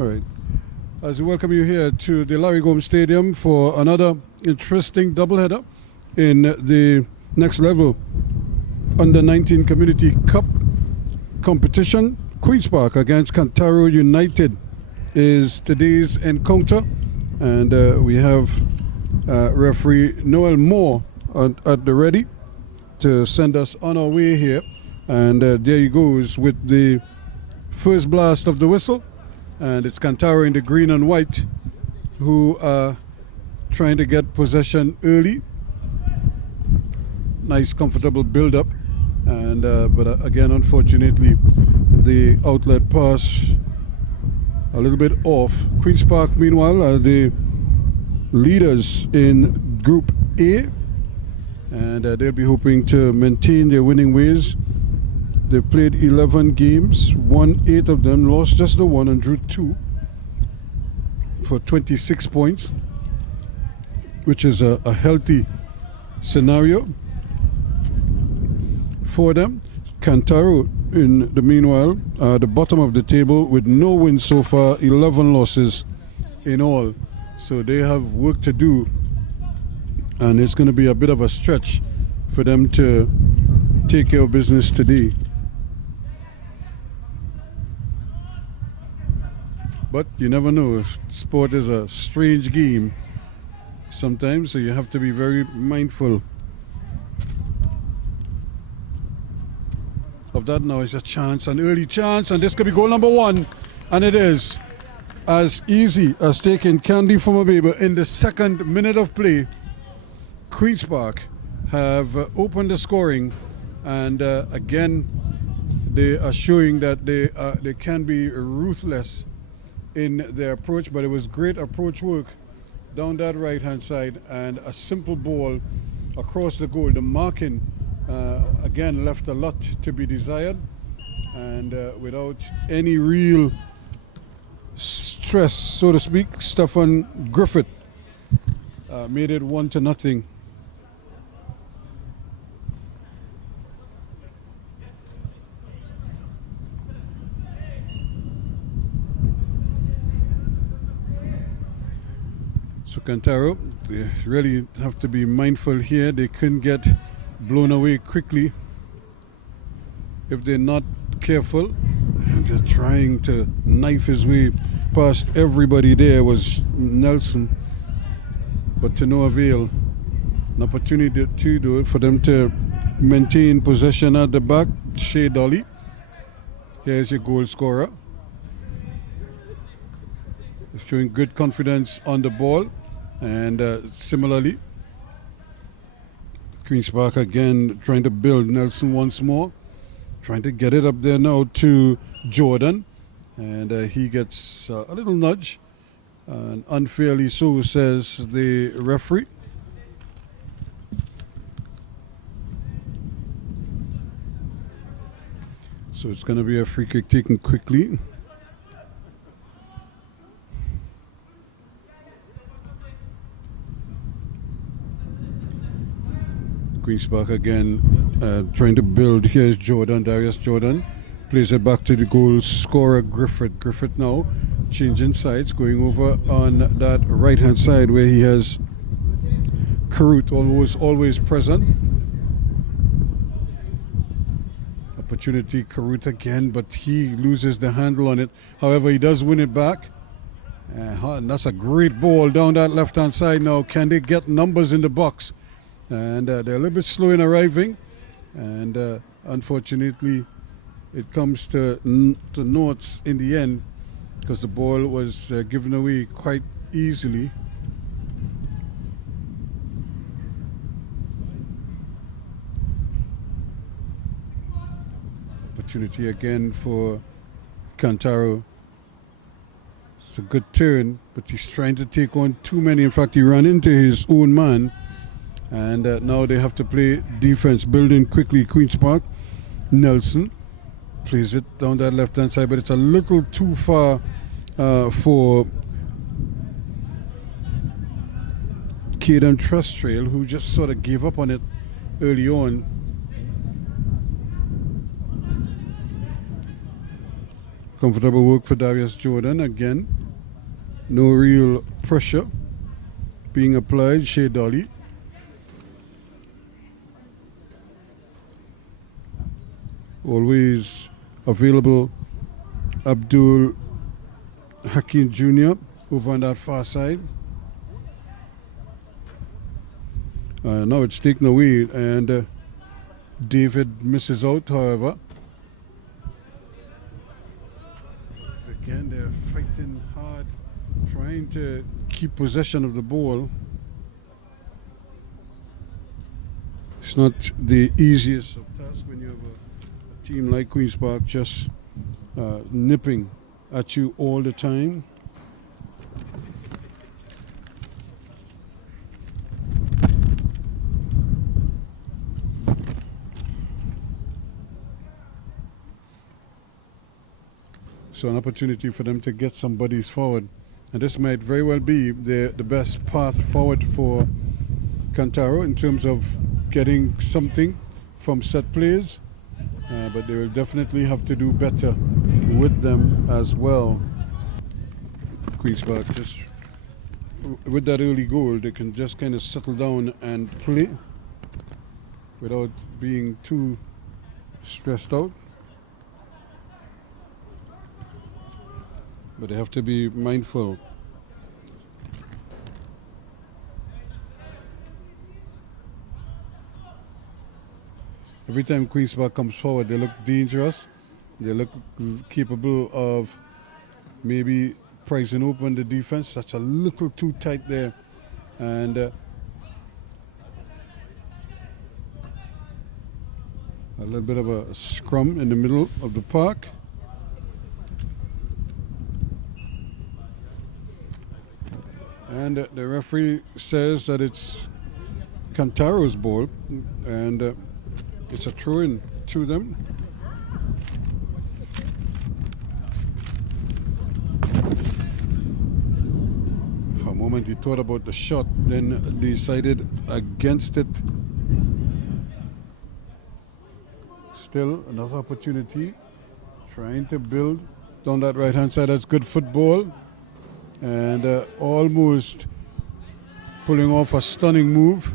All right. As we welcome you here to the Larry Gomes Stadium for another interesting doubleheader in the next level Under 19 Community Cup competition. Queen's Park against Cantaro United is today's encounter, and we have referee Noel Moore at the ready to send us on our way here. And there he goes with the first blast of the whistle, and it's Cantaro in the green and white who are trying to get possession early. Nice comfortable build up, and but again unfortunately the outlet pass a little bit off. Queen's Park meanwhile are the leaders in Group A, and they'll be hoping to maintain their winning ways. They've played 11 games, won 8 of them, lost just the one and drew 2 for 26 points, which is a healthy scenario for them. Cantaro in the meanwhile the bottom of the table with no wins so far, 11 losses in all, so they have work to do, and it's going to be a bit of a stretch for them to take care of business today. But you never know, sport is a strange game sometimes, so you have to be very mindful of that. Now is a chance, an early chance, and this could be goal number 1, and it is as easy as taking candy from a baby. In the second minute of play, Queen's Park have opened the scoring, and again they are showing that they can be ruthless in their approach, but it was great approach work down that right hand side, and a simple ball across the goal. The marking again left a lot to be desired, and without any real stress, so to speak, Stephen Griffith made it 1-0. So Cantaro, they really have to be mindful here. They couldn't get blown away quickly if they're not careful. And they're trying to knife his way past everybody. There was Nelson, but to no avail. An opportunity to do it for them to maintain possession at the back. Shea Dolly, here's your goal scorer, showing good confidence on the ball. And similarly, Queen's Park again trying to build. Nelson once more, trying to get it up there now to Jordan, and he gets a little nudge, and unfairly so, says the referee. So it's going to be a free kick taken quickly. Queen's Park again trying to build. Here's Jordan, Darius Jordan plays it back to the goal scorer Griffith. Griffith now changing sides, going over on that right hand side where he has Karut always present. Opportunity, Karut again, but he loses the handle on it. However, he does win it back, and that's a great ball down that left hand side. Now can they get numbers in the box? And they're a little bit slow in arriving, and unfortunately it comes to noughts in the end, because the ball was given away quite easily. Opportunity again for Cantaro. It's a good turn, but he's trying to take on too many. In fact, he ran into his own man. And now they have to play defense, building quickly. Queen's Park, Nelson plays it down that left hand side, but it's a little too far for Caden Trustrail, who just sort of gave up on it early on. Comfortable work for Darius Jordan again. No real pressure being applied. Shea Dolly. Always available Abdul Hakim Jr. over on that far side. Now it's taken away, and David misses out, however. Again, they're fighting hard, trying to keep possession of the ball. It's not the easiest of tasks when you have a team like Queen's Park just nipping at you all the time. So an opportunity for them to get some bodies forward. And this might very well be the best path forward for Cantaro in terms of getting something from set plays. But they will definitely have to do better with them as well. Queen's Park, just with that early goal, they can just kind of settle down and play without being too stressed out. But they have to be mindful. Every time Queen's Park comes forward, they look dangerous. They look capable of maybe pricing open the defense. That's a little too tight there. And a little bit of a scrum in the middle of the park. And the referee says that it's Cantaro's ball, and it's a throw-in to them. For a moment he thought about the shot, then decided against it. Still another opportunity, trying to build down that right-hand side. That's good football. And almost pulling off a stunning move.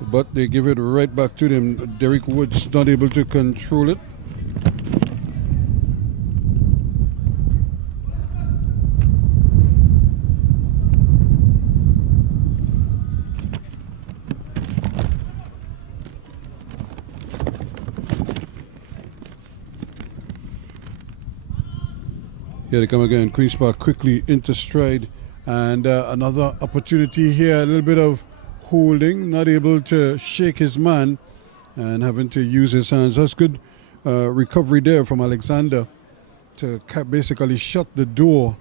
But they give it right back to them. Derek Woods not able to control it. Here they come again. Queen's Park quickly into stride. And another opportunity here. A little bit of holding. Not able to shake his man. And having to use his hands. That's good recovery there from Alexander. To basically shut the door.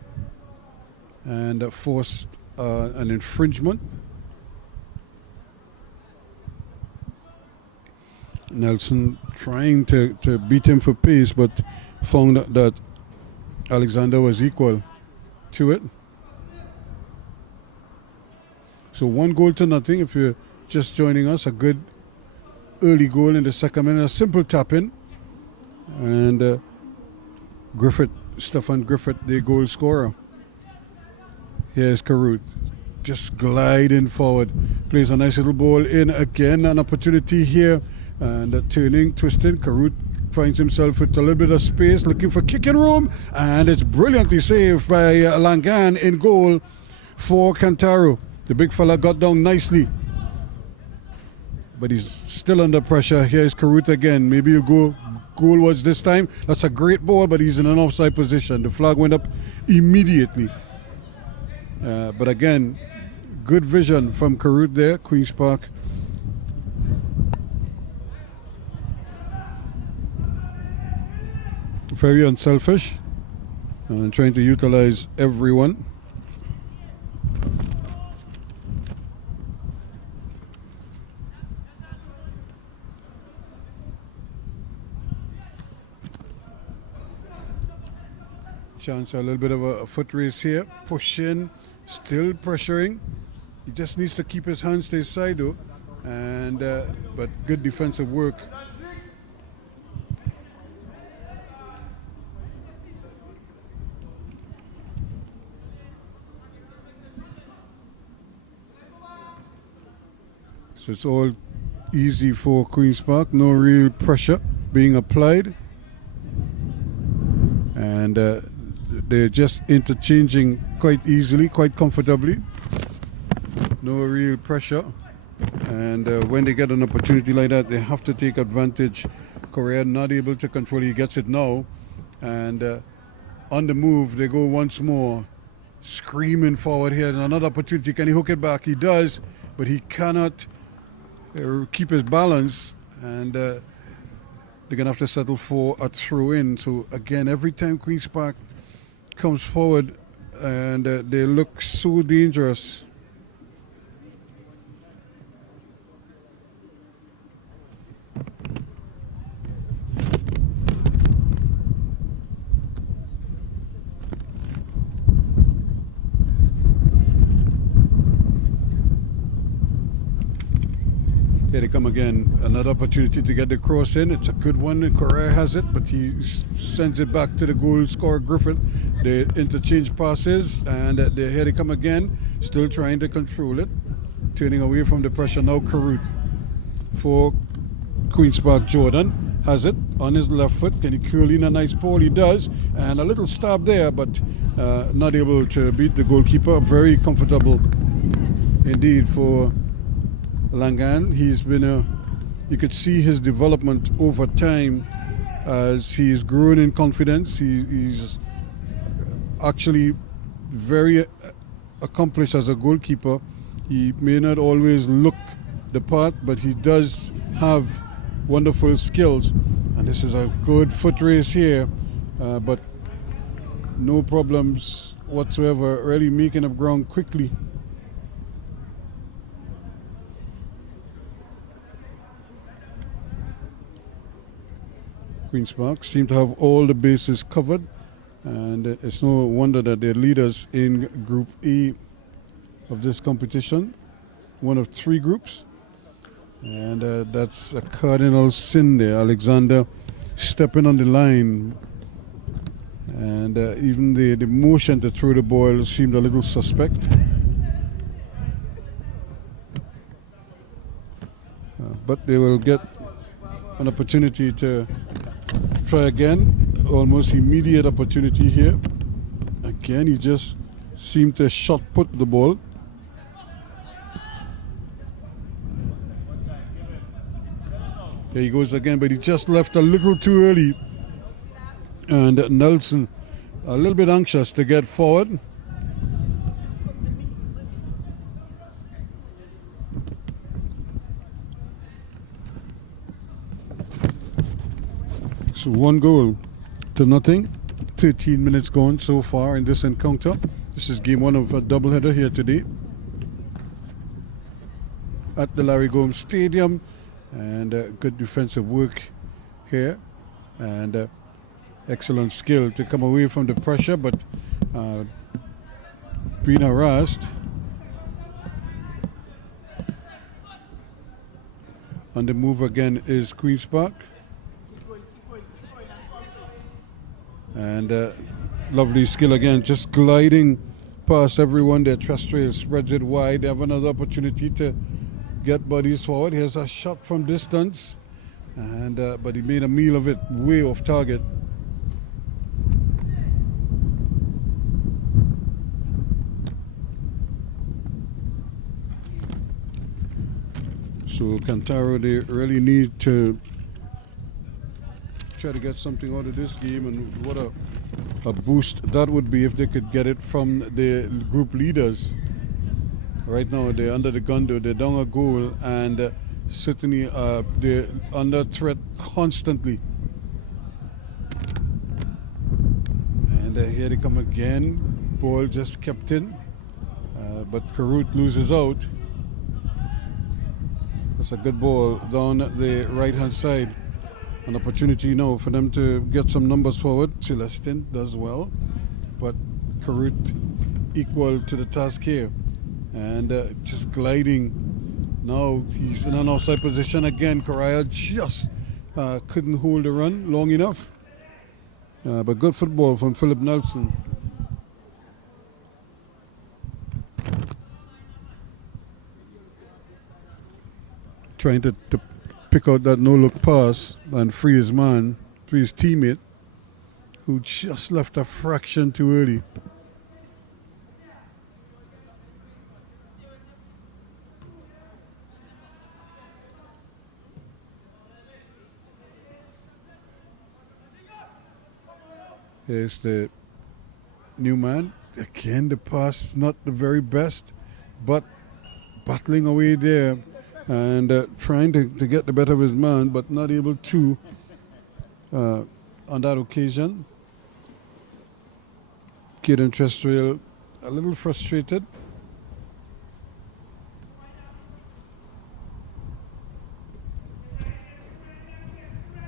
And force an infringement. Nelson trying to beat him for pace. But found that Alexander was equal to it. So 1-0 if you're just joining us. A good early goal in the second minute. A simple tap-in. And Stefan Griffith, the goal scorer. Here's Carruth. Just gliding forward. Plays a nice little ball in again. An opportunity here. And turning, twisting. Carruth finds himself with a little bit of space, looking for kicking room, and it's brilliantly saved by Langan in goal for Cantaro. The big fella got down nicely, but he's still under pressure. Here's Carruth again. Maybe he'll go goalwards this time. That's a great ball, but he's in an offside position. The flag went up immediately. But again, good vision from Carruth there. Queen's Park very unselfish and trying to utilize everyone. Chance a little bit of a foot race here. Push in, still pressuring. He just needs to keep his hands to his side though. And but good defensive work So it's all easy for Queen's Park, no real pressure being applied. And they're just interchanging quite easily, quite comfortably. No real pressure. And when they get an opportunity like that, they have to take advantage. Correa not able to control, he gets it now. And on the move, they go once more, screaming forward here. And another opportunity, can he hook it back? He does, but he cannot keep his balance. And they're going to have to settle for a throw-in. So again, every time Queen's Park comes forward, and they look so dangerous. Here they come again. Another opportunity to get the cross in. It's a good one. Correa has it, but he sends it back to the goal scorer, Griffith. They interchange passes, and here they come again. Still trying to control it. Turning away from the pressure now. Carruth for Queen's Park. Jordan has it on his left foot. Can he curl in a nice ball? He does. And a little stab there, but not able to beat the goalkeeper. Very comfortable indeed for Langan. He's been you could see his development over time as he's grown in confidence. He's actually very accomplished as a goalkeeper. He may not always look the part, but he does have wonderful skills. And this is a good foot race here, but no problems whatsoever, really making up ground quickly. Queen's Park seem to have all the bases covered, and it's no wonder that they're leaders in Group A of this competition, one of 3 groups. And that's a cardinal sin there. Alexander stepping on the line, and even the motion to throw the ball seemed a little suspect. But they will get an opportunity to try again. Almost immediate opportunity here. Again, he just seemed to shot put the ball. There he goes again, but he just left a little too early. And Nelson a little bit anxious to get forward. So 1-0 - 13 minutes gone so far in this encounter. This is game 1 of a doubleheader here today at the Larry Gomes Stadium, and good defensive work here, and excellent skill to come away from the pressure, but being harassed. On the move again is Queen's Park. And lovely skill again, just gliding past everyone there. Trustre spreads it wide. They have another opportunity to get bodies forward. Here's a shot from distance, and but he made a meal of it, way off target. So Cantaro, they really need to try to get something out of this game, and what a boost that would be if they could get it from the group leaders. Right now they're under the gun, they're down a goal, and certainly they're under threat constantly. And here they come again. Ball just kept in, but Carruth loses out. That's a good ball down the right hand side. An opportunity now for them to get some numbers forward. Celestin does well, but Carruth equal to the task here, and just gliding. Now he's in an offside position again. Correa just couldn't hold the run long enough, but good football from Philip Nelson. trying to pick out that no-look pass and free his man, free his teammate, who just left a fraction too early. Here's the new man. Again, the pass not the very best, but battling away there and trying to get the better of his man, but not able to on that occasion. Caden Chestrill a little frustrated.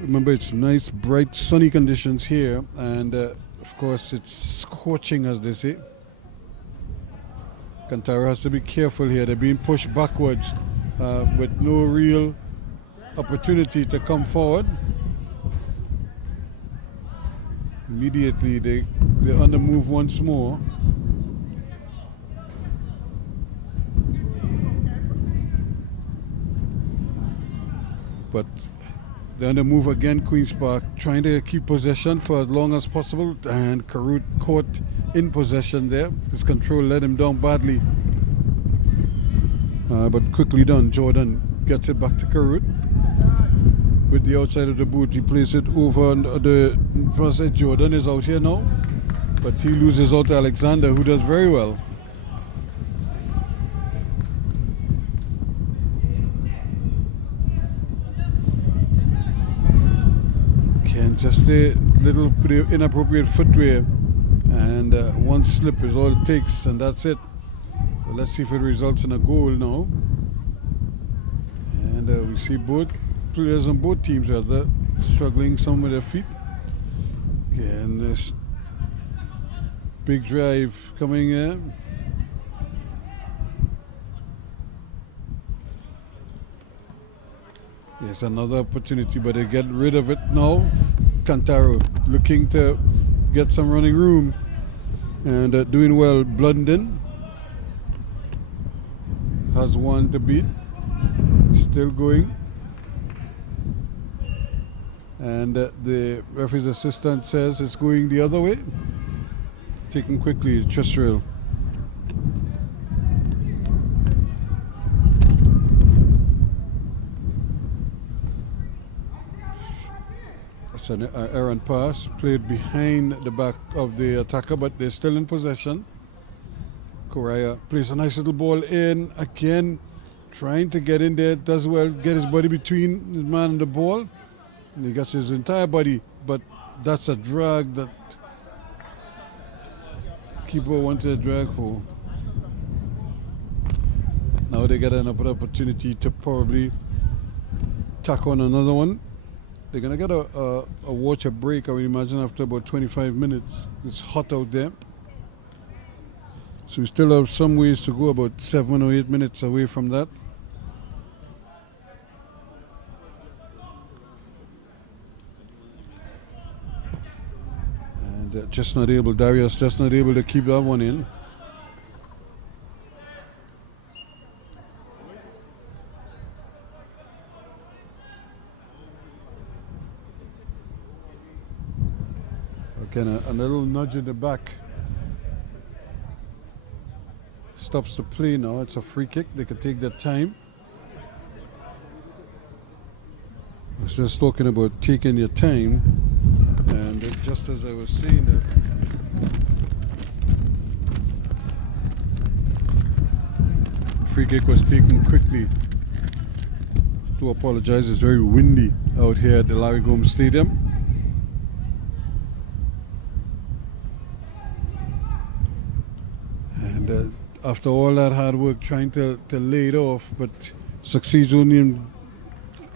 Remember, it's nice, bright, sunny conditions here, and of course, it's scorching, as they say. Cantaro has to be careful here. They're being pushed backwards with no real opportunity to come forward. Immediately, they're on the move once more. But they're on the move again, Queen's Park, trying to keep possession for as long as possible, and Karut caught in possession there. His control let him down badly. But quickly done. Jordan gets it back to Karut. With the outside of the boot, he plays it over on the process. Jordan is out here now, but he loses out to Alexander, who does very well. Again, just a little bit of inappropriate footwear, and one slip is all it takes, and that's it. But let's see if it results in a goal now. And we see both players on both teams rather struggling some with their feet. Again, this big drive coming in. Yes, another opportunity, but they get rid of it now. Cantaro looking to get some running room and doing well. Blunden has one to beat. Still going. And the referee's assistant says it's going the other way. Taken quickly, Chestrill. It's an errant pass, played behind the back of the attacker, but they're still in possession. Correa plays a nice little ball in, again, trying to get in there, does well, get his body between his man and the ball. And he gets his entire body, but that's a drag that keeper wanted to drag for. Now they get another opportunity to probably tack on another one. They're going to get a water break, I would imagine, after about 25 minutes. It's hot out there. So we still have some ways to go, about 7 or 8 minutes away from that. And just not able, Darius just not able to keep that one in. Again, a little nudge in the back stops the play now. It's a free kick. They can take their time. I was just talking about taking your time, and just as I was saying that, free kick was taken quickly. To apologize, it's very windy out here at the Larry Gomes Stadium. And after all that hard work trying to lay it off, but succeeds only in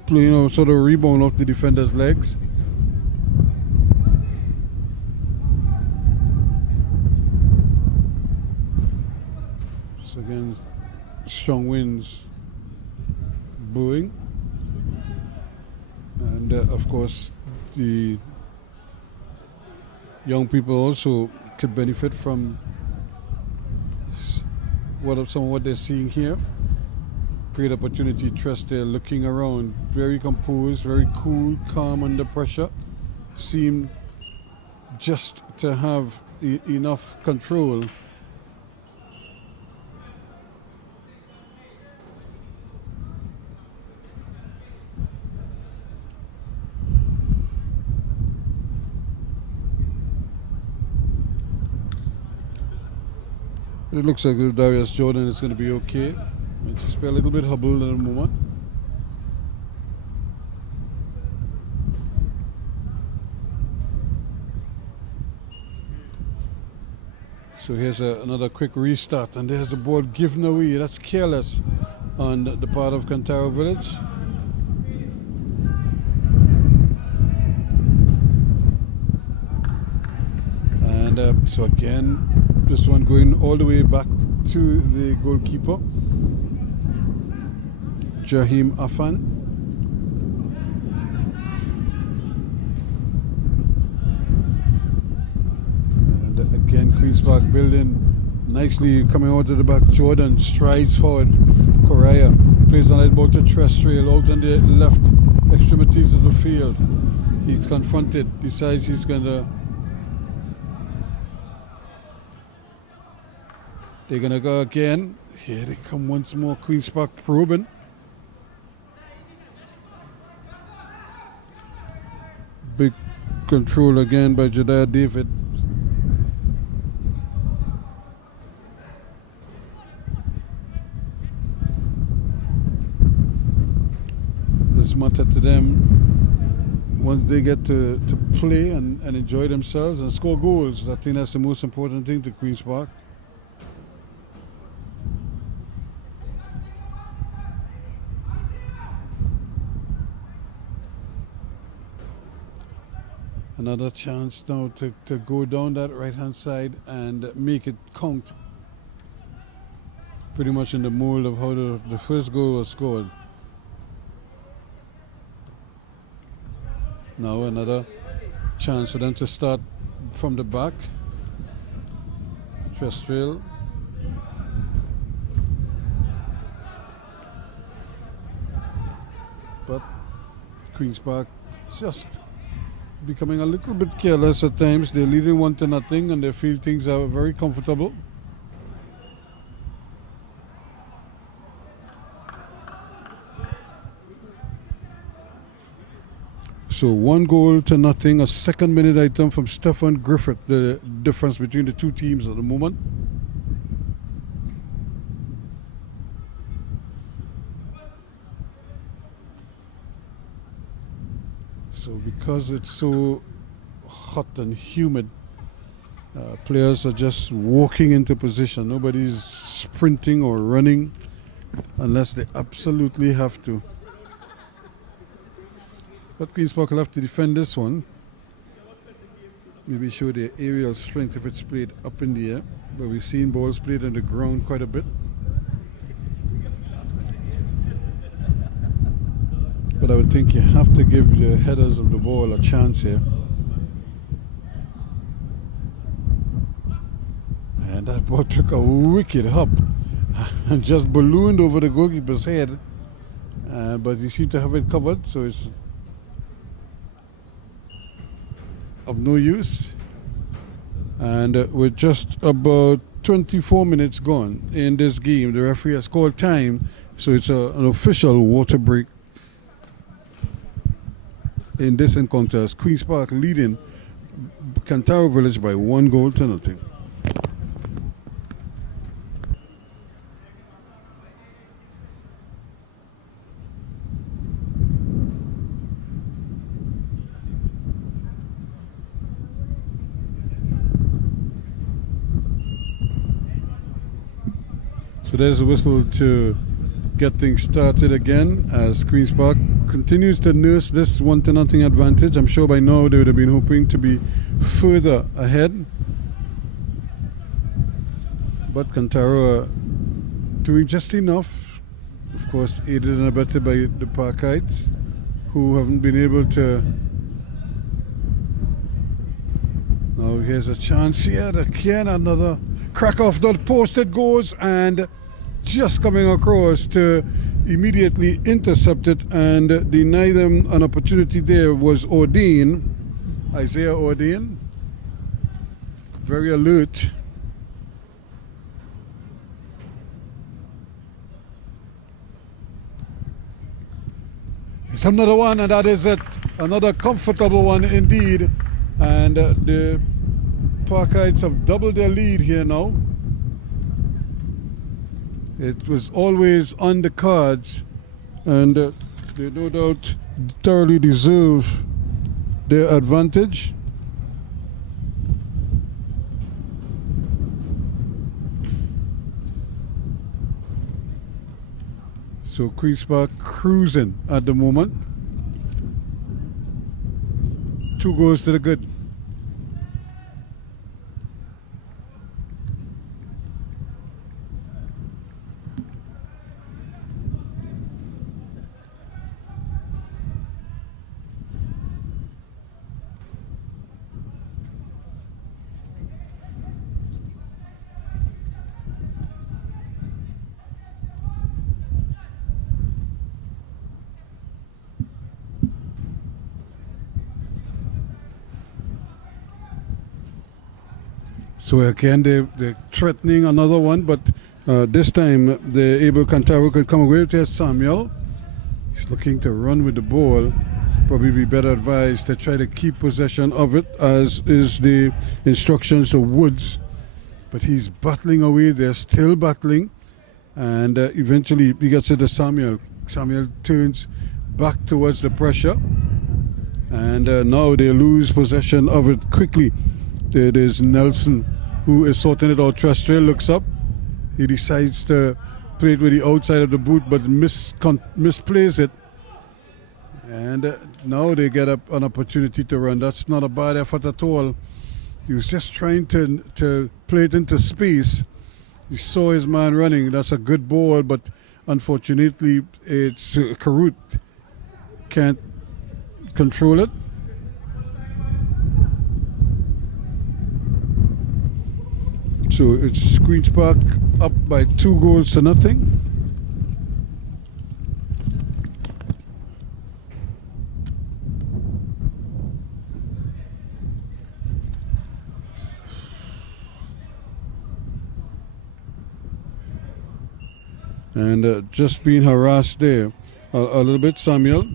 playing a sort of rebound off the defender's legs. So again, strong winds blowing, and of course the young people also could benefit from some of what they're seeing here. Great opportunity. Trust there looking around. Very composed, very cool, calm under pressure. Seemed just to have enough control. It looks like Darius Jordan is going to be okay. It's just a little bit hobbled at the moment. So here's another quick restart, and there's the ball given away. That's careless on the part of Cantaro Village. And so again, this one going all the way back to the goalkeeper, Jahim Afan. And again, Queen's Park building nicely, coming out of the back. Jordan strides forward. Correa plays on that ball to Terrestrial out on the left extremities of the field. He's confronted, decides he's going to. They're going to go again. Here they come once more. Queen's Park probing. Big control again by Jediah David. This matter to them. Once they get to play and enjoy themselves and score goals, I think that's the most important thing to Queen's Park. Another chance now to go down that right hand side and make it count. Pretty much in the mold of how the first goal was scored. Now another chance for them to start from the back. Tressfield. But Queen's Park just becoming a little bit careless at times. They're leading 1-0 and they feel things are very comfortable. So 1-0, a second minute item from Stefan Griffith, the difference between the two teams at the moment. So because it's so hot and humid, players are just walking into position. Nobody's sprinting or running unless they absolutely have to. But Queen's Park will have to defend this one. Maybe show their aerial strength if it's played up in the air. But we've seen balls played on the ground quite a bit. But I would think you have to give the headers of the ball a chance here. And that ball took a wicked hop and just ballooned over the goalkeeper's head. But he seemed to have it covered, so it's of no use. And with just about 24 minutes gone in this game, the referee has called time, so it's an official water break in this encounter, as Queen's Park leading Cantaro Village by 1-0. So there's a whistle to get things started again as Queen's Park continues to nurse this 1-0 advantage. I'm sure by now they would have been hoping to be further ahead. But Cantaro doing just enough. Of course, aided and abetted by the Parkites, who haven't been able to. Now here's a chance here. Again, another crack off the post. It goes, and just coming across to immediately intercepted and denied them an opportunity there was Isaiah Ordain. Very alert. It's another one, and that is it. Another comfortable one indeed. And the Parkites have doubled their lead here now. It was always on the cards, and they no doubt thoroughly deserve their advantage. So Queen's Park cruising at the moment. 2 goals to the good. So again, they're threatening another one, but this time the able Cantaro could come away with their Samuel. He's looking to run with the ball. Probably be better advised to try to keep possession of it, as is the instructions to Woods. But he's battling away. They're still battling. And eventually he gets it to Samuel. Samuel turns back towards the pressure. And now they lose possession of it quickly. It is Nelson who is sorting it out. Trestrel looks up. He decides to play it with the outside of the boot, but misplays it. And now they get an opportunity to run. That's not a bad effort at all. He was just trying to play it into space. He saw his man running. That's a good ball, but unfortunately, it's Karut can't control it. So it's Queen's Park up by 2 goals to nothing. And just being harassed there a little bit, Samuel.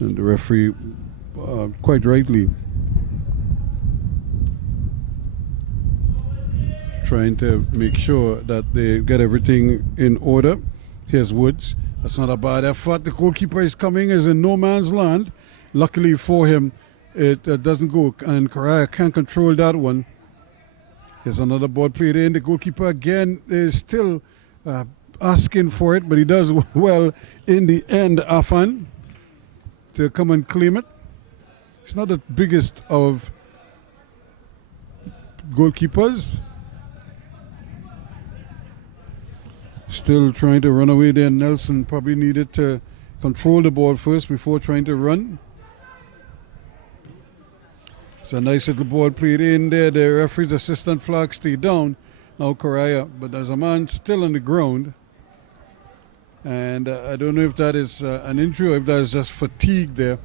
And the referee, quite rightly, trying to make sure that they get everything in order. Here's Woods. That's not a bad effort. The goalkeeper is coming, is in no man's land. Luckily for him, it doesn't go, and Correa can't control that one. Here's another ball played in. The goalkeeper again is still asking for it, but he does well in the end, Afan, to come and claim it. It's not the biggest of goalkeepers. Still trying to run away there. Nelson probably needed to control the ball first before trying to run. It's a nice little ball played in there. The referee's assistant flag stayed down. Now Correa, but there's a man still on the ground. And I don't know if that is an injury or if that is just fatigue there,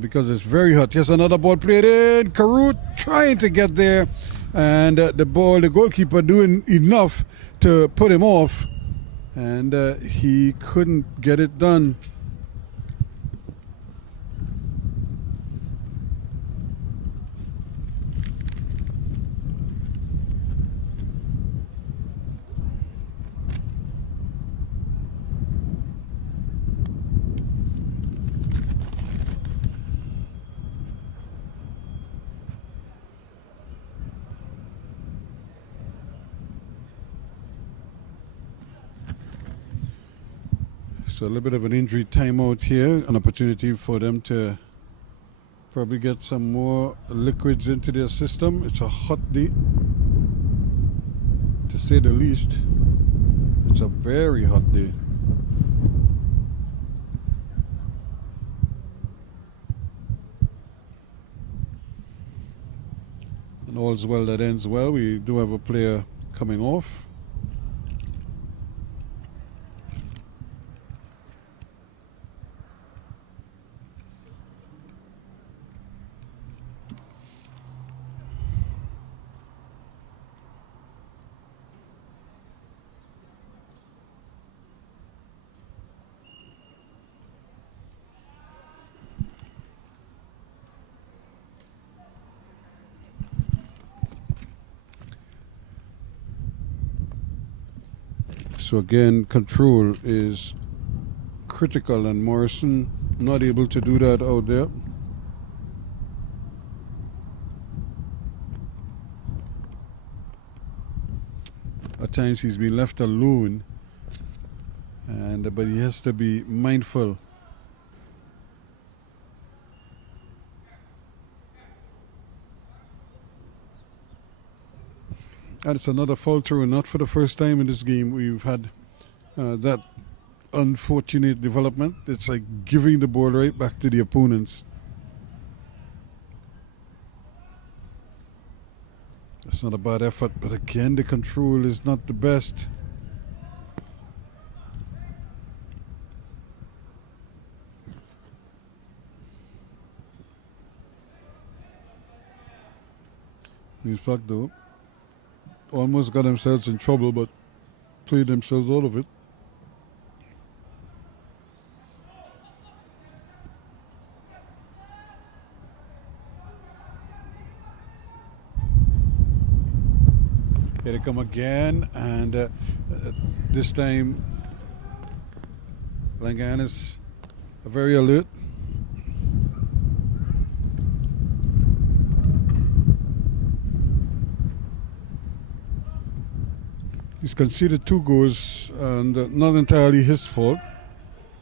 because it's very hot. Here's another ball played in. Karut trying to get there, and the goalkeeper doing enough to put him off, and he couldn't get it done. So a little bit of an injury timeout here, an opportunity for them to probably get some more liquids into their system. It's a hot day, to say the least. It's a very hot day. all's well that ends well. We do have a player coming off. So again, control is critical, and Morrison not able to do that out there. At times he's been left alone, but he has to be mindful. And it's another fall through, and not for the first time in this game we've had that unfortunate development. It's like giving the ball right back to the opponents. It's not a bad effort, but again, the control is not the best. In fact, though, almost got themselves in trouble, but played themselves out of it. Here they come again, and this time Langan is very alert. He's conceded 2 goals, and not entirely his fault.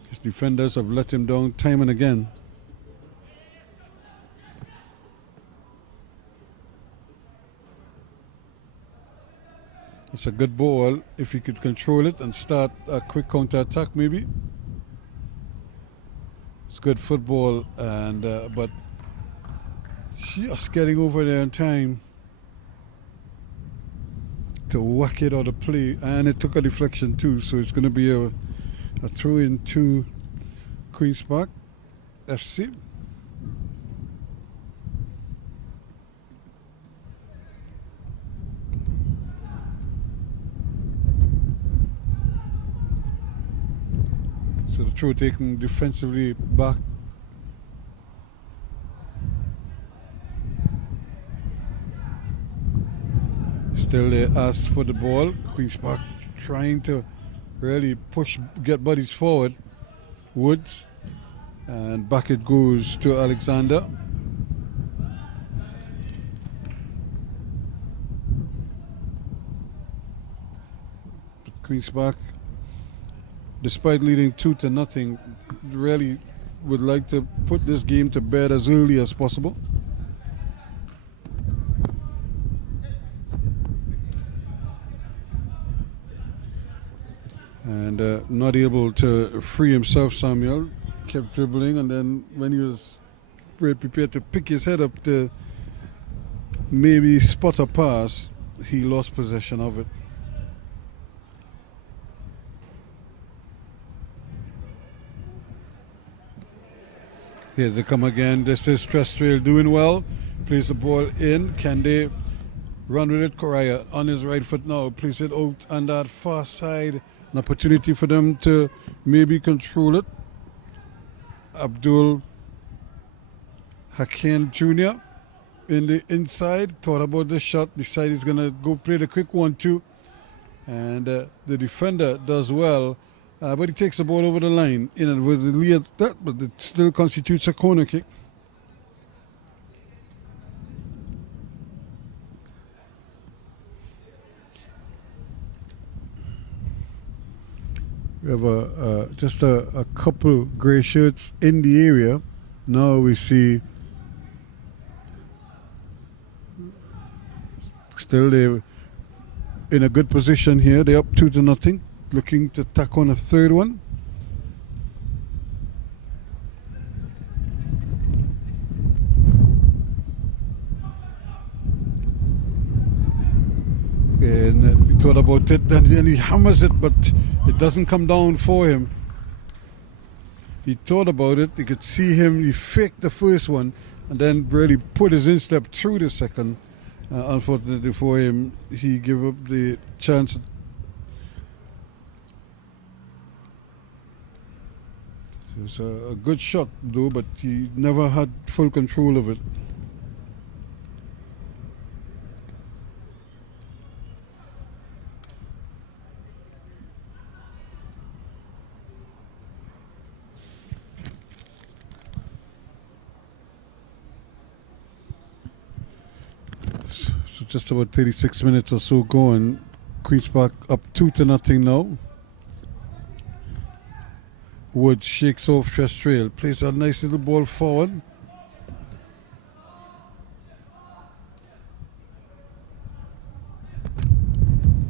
His defenders have let him down time and again. It's a good ball if he could control it and start a quick counter-attack maybe. It's good football, and but just getting over there in time to whack it out of play, and it took a deflection too, so it's going to be a throw in to Queen's Park FC. So the throw taken defensively back. Still they ask for the ball. Queen's Park trying to really push, get bodies forward. Woods, and back it goes to Alexander. But Queen's Park, despite leading 2-0, really would like to put this game to bed as early as possible. And not able to free himself, Samuel kept dribbling, and then when he was prepared to pick his head up to maybe spot a pass, he lost possession of it. Here they come again. This is Trestrail doing well. Plays the ball in. Can they run with it? Correa on his right foot now. Plays it out on that far side. An opportunity for them to maybe control it. Abdul Hakim Jr. in the inside. Thought about the shot. Decided he's going to go play the quick 1-2. And the defender does well. But he takes the ball over the line in and with the lead, but it still constitutes a corner kick. We have just a couple grey shirts in the area. Now we see still they're in a good position here. They're up 2-0. Looking to tack on a third one. thought about it, then he hammers it, but it doesn't come down for him. He thought about it. You could see him. He faked the first one and then really put his instep through the second. Unfortunately for him, he gave up the chance. It was a good shot, though, but he never had full control of it. So just about 36 minutes or so going. Queen's Park up 2-0 now. Wood shakes off Trail, plays a nice little ball forward.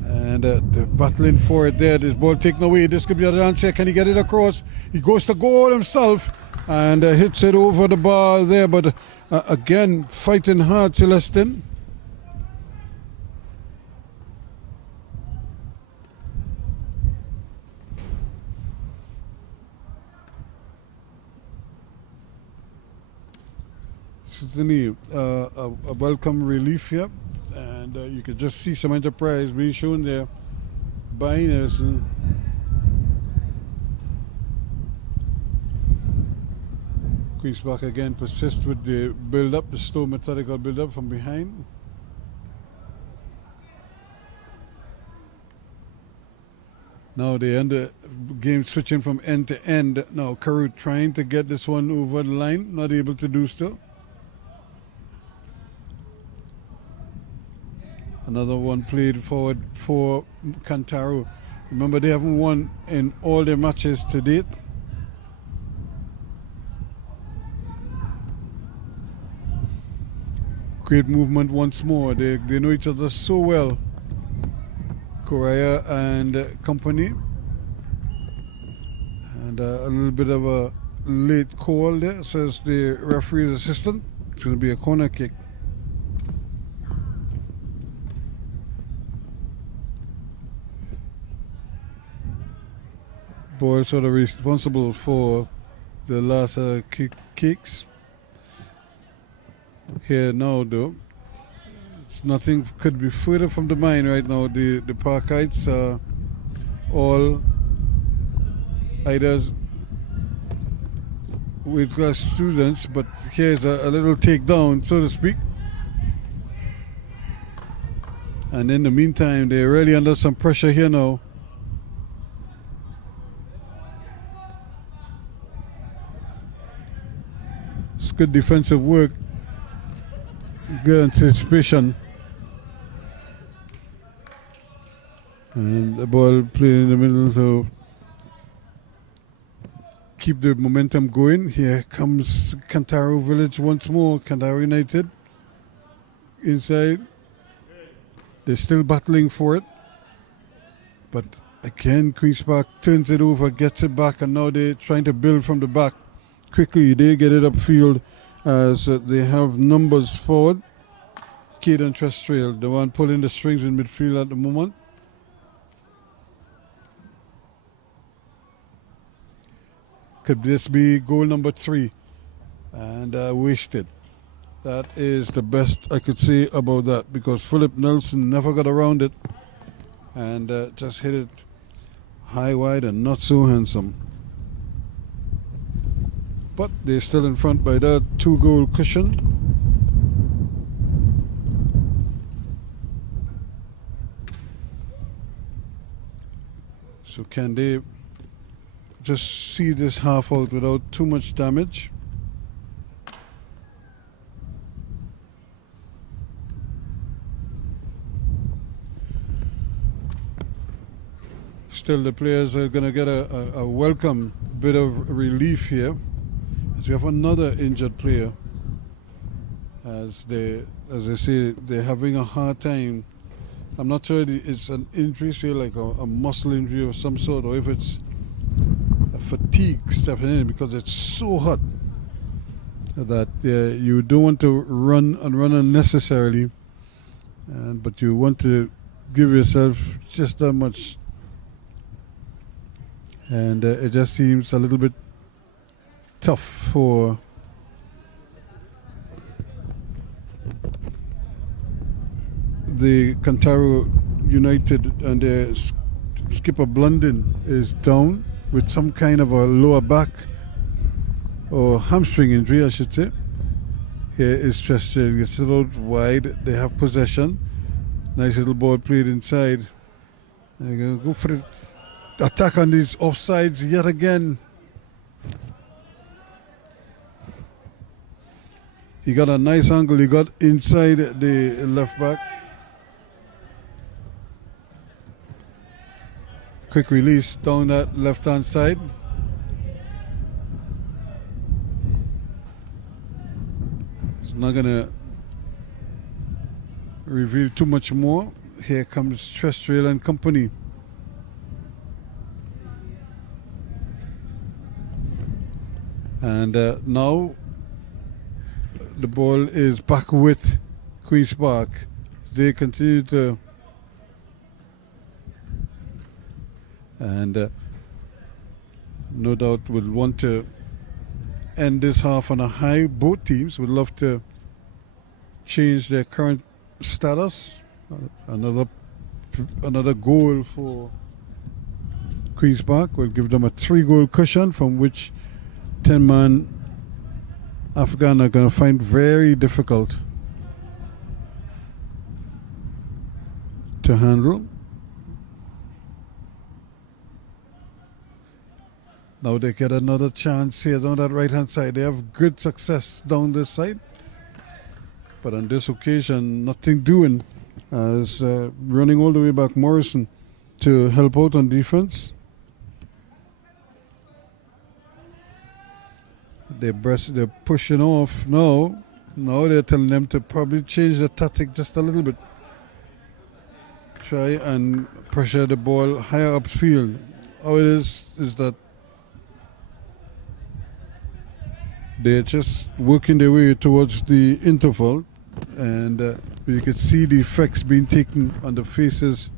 And they're battling for it there. This ball taken away. This could be a answer. Can he get it across? He goes to goal himself and hits it over the bar there. But again, fighting hard, Celestin. Certainly a welcome relief here, and you could just see some enterprise being shown there by Nelson. Queen's Park again persists with the build-up, the slow methodical build-up from behind. Now they end the game switching from end to end. Now Carew trying to get this one over the line, not able to do so. Another one played forward for Cantaro. Remember, they haven't won in all their matches to date. Great movement once more. They know each other so well. Correa and company. And a little bit of a late call there, says the referee's assistant. It's going to be a corner kick. Boy sort of responsible for the last kicks. Here now, though, it's nothing could be further from the mind right now. The Parkites are all either with class students, but here's a little takedown, so to speak. And in the meantime, they're really under some pressure here now. It's good defensive work, good anticipation. And the ball played in the middle to keep the momentum going. Here comes Cantaro Village once more. Cantaro United inside. They're still battling for it. But again, Queen's Park turns it over, gets it back, and now they're trying to build from the back. Quickly, they get it upfield as they have numbers forward. Caden Trestrail, the one pulling the strings in midfield at the moment. Could this be goal number 3? And wasted. That is the best I could say about that, because Philip Nelson never got around it and just hit it high, wide, and not so handsome. But they're still in front by that 2-goal cushion. So can they just see this half out without too much damage? Still, the players are going to get a welcome bit of relief here. We have another injured player. As I say, they're having a hard time. I'm not sure it's an injury, say like a muscle injury of some sort, or if it's a fatigue stepping in, because it's so hot that you don't want to run unnecessarily, but you want to give yourself just that much. And it just seems a little bit tough for the Cantaro United, and their skipper Blunden is down with some kind of a lower back or hamstring injury, I should say. Here is Chester, gets it out wide. They have possession. Nice little ball played inside. They're going to go for the attack on these offsides yet again. He got a nice angle. He got inside the left back. Quick release down that left-hand side. It's not going to reveal too much more. Here comes Terrestrial and company. And now the ball is back with Queen's Park. They continue to, and no doubt will want to end this half on a high. Both teams would love to change their current status. Another goal for Queen's Park will give them a 3-goal cushion, from which 10-man Afghan are going to find very difficult to handle. Now they get another chance here down that right hand side. They have good success down this side, but on this occasion nothing doing, as running all the way back Morrison to help out on defense. They're pushing off now. Now they're telling them to probably change the tactic just a little bit. Try and pressure the ball higher upfield. How it is that they're just working their way towards the interval, and you can see the effects being taken on the faces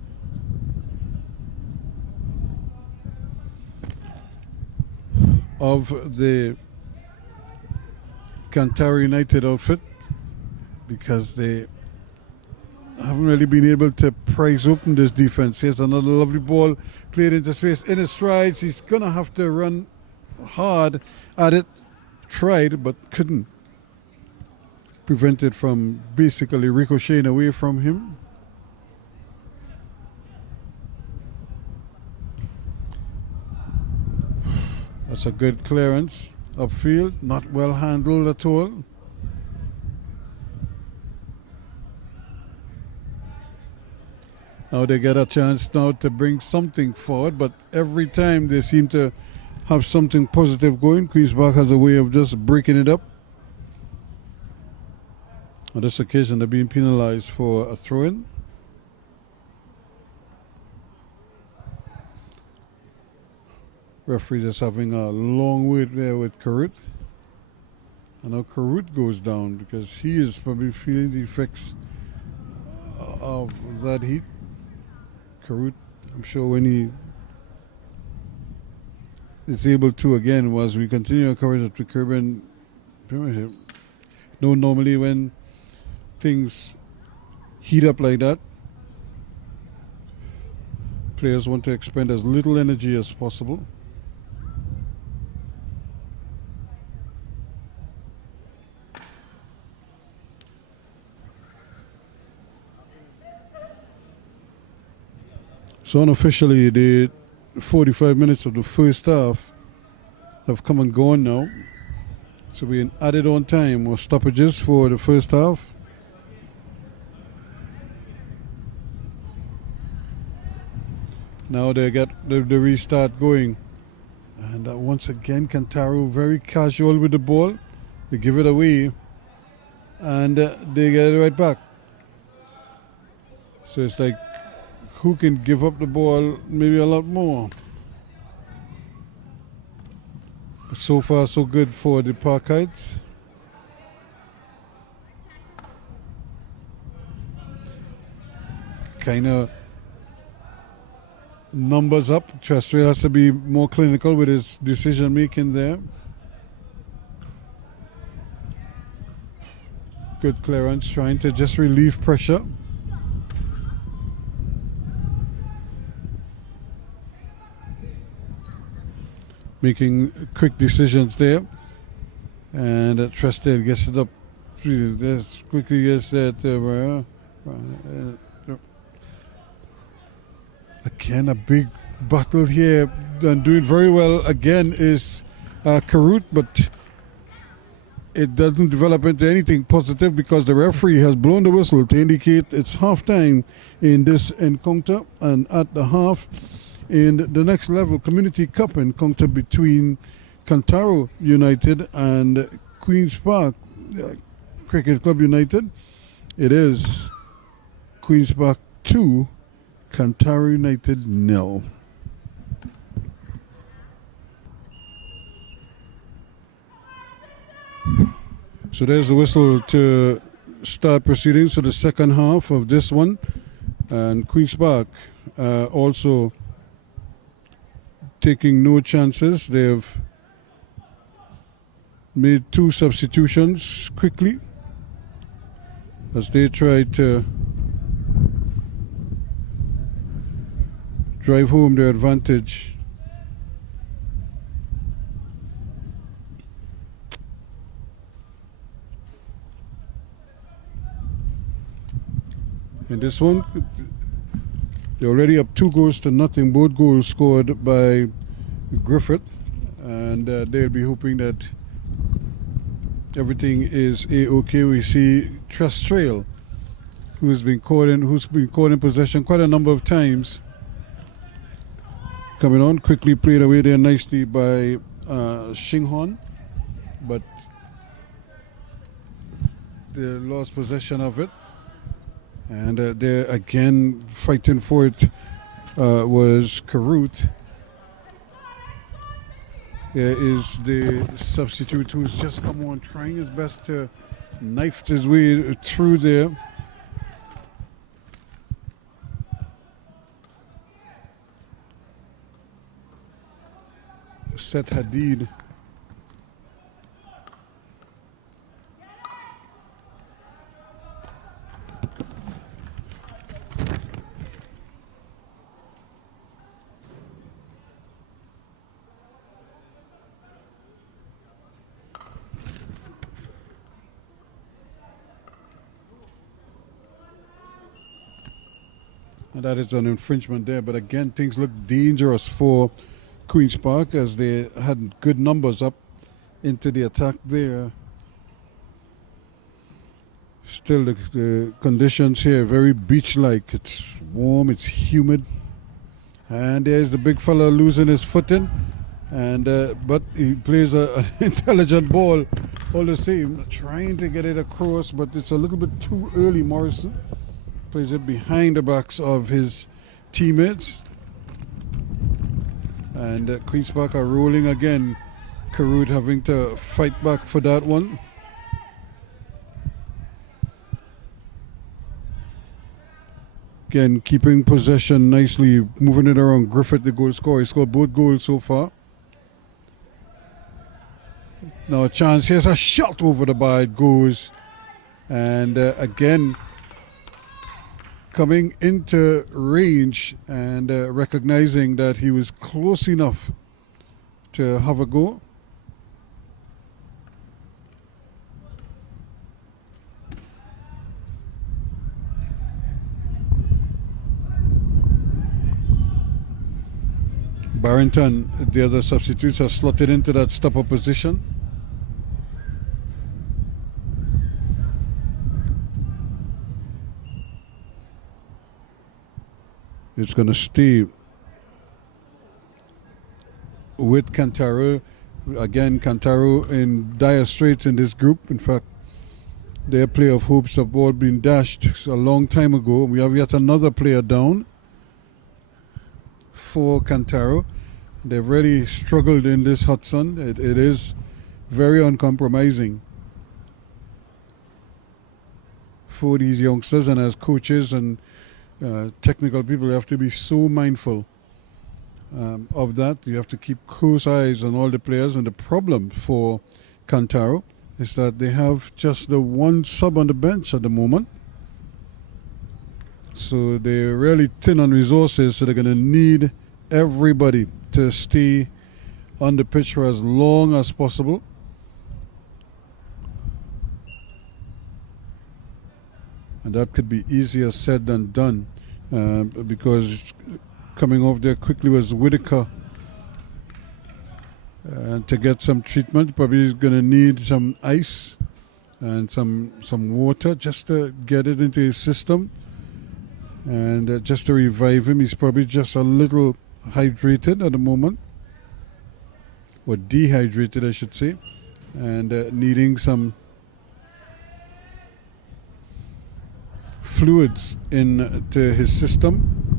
of the Cantaro United outfit, because they haven't really been able to prise open this defense. Here's another lovely ball played into space in his strides. He's going to have to run hard at it. Tried, but couldn't. Prevented from basically ricocheting away from him. That's a good clearance upfield, not well handled at all. Now they get a chance now to bring something forward, but every time they seem to have something positive going, Queen's Park has a way of just breaking it up. On this occasion, they're being penalized for a throw-in. Referee just having a long wait there with Karut. And now Karut goes down because he is probably feeling the effects of that heat. Karut, I'm sure when he is able to again, as we continue our coverage of the Caribbean Premiership. No, normally when things heat up like that, players want to expend as little energy as possible. So unofficially, the 45 minutes of the first half have come and gone now. So we added on time or stoppages for the first half. Now they get the restart going. And once again, Cantaro very casual with the ball. They give it away. And they get it right back. So it's like, who can give up the ball maybe a lot more? But so far, so good for the Parkites. Kind of numbers up. Chesterfield has to be more clinical with his decision making there. Good clearance, trying to just relieve pressure. Making quick decisions there. And Chesterfield gets it up. Quickly gets that. Again, a big battle here. And doing very well again is Karut, but it doesn't develop into anything positive because the referee has blown the whistle to indicate it's half-time in this encounter. And at the half, in the next level Community Cup encounter between Cantaro United and Queen's Park Cricket Club United, it is Queen's Park 2, Cantaro United 0. So there's the whistle to start proceedings for the second half of this one. And Queen's Park also taking no chances. They've made 2 substitutions quickly as they try to drive home their advantage. In this one, they're already up 2-0. Both goals scored by Griffith, and they'll be hoping that everything is a-okay. We see Chesterfield, who's been caught in possession quite a number of times. Coming on, quickly played away there nicely by Shinghon, but they lost possession of it. And there again, fighting for it was Karut. There is the substitute who's just come on, trying his best to knife his way through there. Set Hadid. And that is an infringement there, but again, things look dangerous for Queen's Park as they had good numbers up into the attack there. Still, the conditions here very beach-like. It's warm, it's humid, and there's the big fella losing his footing. And but he plays an intelligent ball all the same, trying to get it across, but it's a little bit too early. Morrison plays it behind the backs of his teammates. And Queen's Park are rolling again. Karut having to fight back for that one. Again, keeping possession nicely, moving it around. Griffith, the goal scorer. He scored both goals so far. Now a chance. Here's a shot over the bar. It goes. And again, coming into range and recognizing that he was close enough to have a go. Barrington, the other substitutes, are slotted into that stopper position. It's going to stay with Cantaro. Again, Cantaro in dire straits in this group. In fact, their playoff hopes have all been dashed a long time ago. We have yet another player down for Cantaro. They've really struggled in this hot sun. It is very uncompromising for these youngsters, and as coaches and technical people, have to be so mindful of that. You have to keep close eyes on all the players. And the problem for Cantaro is that they have just the one sub on the bench at the moment. So they're really thin on resources, so they're going to need everybody to stay on the pitch for as long as possible. And that could be easier said than done, because coming off there quickly was Whitaker. And to get some treatment, probably he's going to need some ice and some water just to get it into his system. And just to revive him, he's probably just a little hydrated at the moment. Or dehydrated, I should say. And needing some fluids into his system.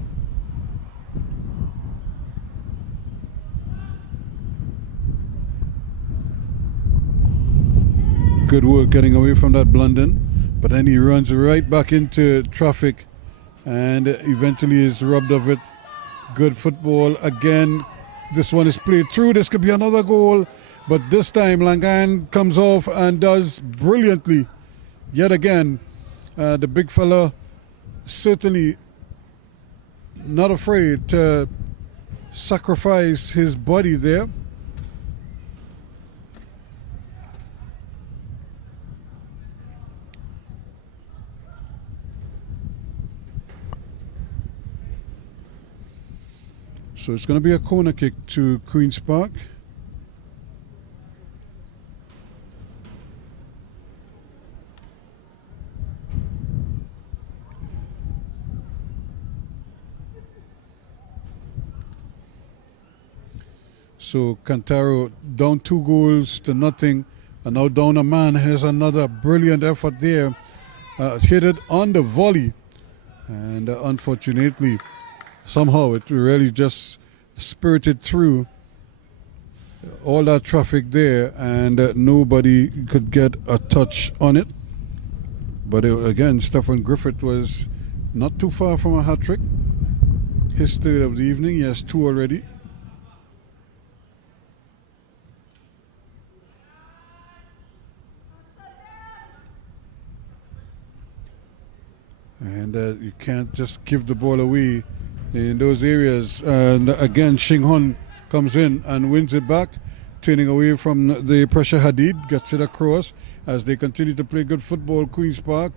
Good work getting away from that Blunden, but then he runs right back into traffic and eventually is robbed of it. Good football again. This one is played through. This could be another goal, but this time Langan comes off and does brilliantly yet again. The big fella certainly not afraid to sacrifice his body there. So it's going to be a corner kick to Queen's Park. So Cantaro down 2-0, and now down a man. Here's another brilliant effort there. Hit it on the volley, and unfortunately, somehow it really just spirited through all that traffic there, and nobody could get a touch on it. But again, Stephen Griffith was not too far from a hat-trick. His third of the evening. He has 2 already. And you can't just give the ball away in those areas. And again, Shing Hun comes in and wins it back, turning away from the pressure. Hadid gets it across as they continue to play good football. Queen's Park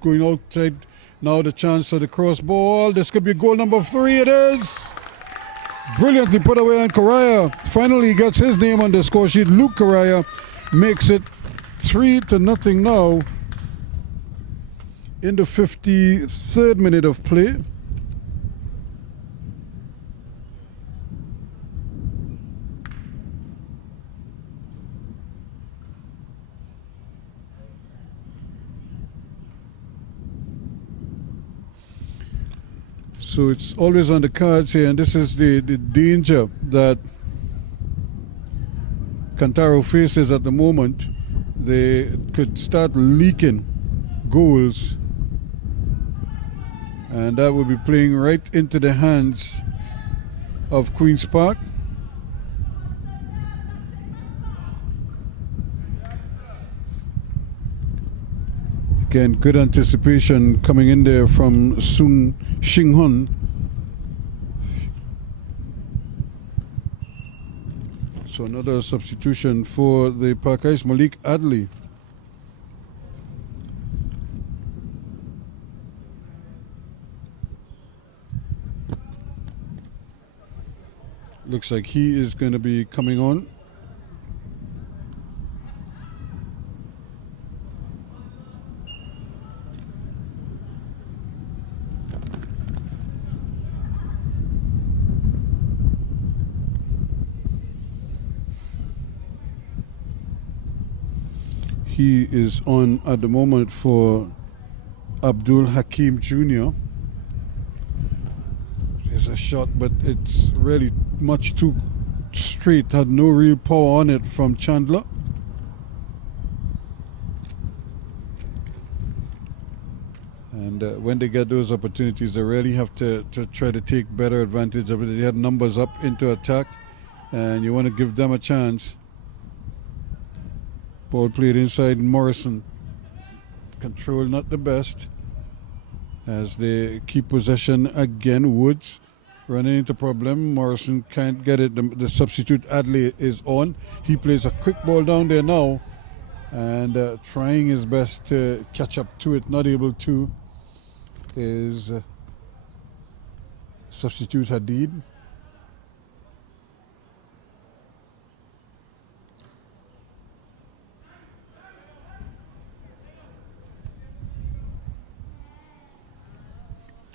going outside. Now the chance for the cross ball. This could be goal number 3. It is brilliantly put away, and Correa finally gets his name on the score sheet. Luke Correa makes it 3-0 now in the 53rd minute of play. So it's always on the cards here, and this is the danger that Cantaro faces at the moment. They could start leaking goals, and that will be playing right into the hands of Queen's Park. Again, good anticipation coming in there from Shing Hun. So another substitution for the Parkers, Malik Adley. Looks like he is going to be coming on. He is on at the moment for Abdul Hakim Jr. There's a shot, but it's really much too straight. Had no real power on it from Chandler. And when they get those opportunities, they really have to try to take better advantage of it. They had numbers up into attack, and you want to give them a chance. Ball played inside Morrison. Control not the best as they keep possession again. Woods running into problem. Morrison can't get it. The substitute Adley is on. He plays a quick ball down there now and trying his best to catch up to it. Not able to is substitute Hadid.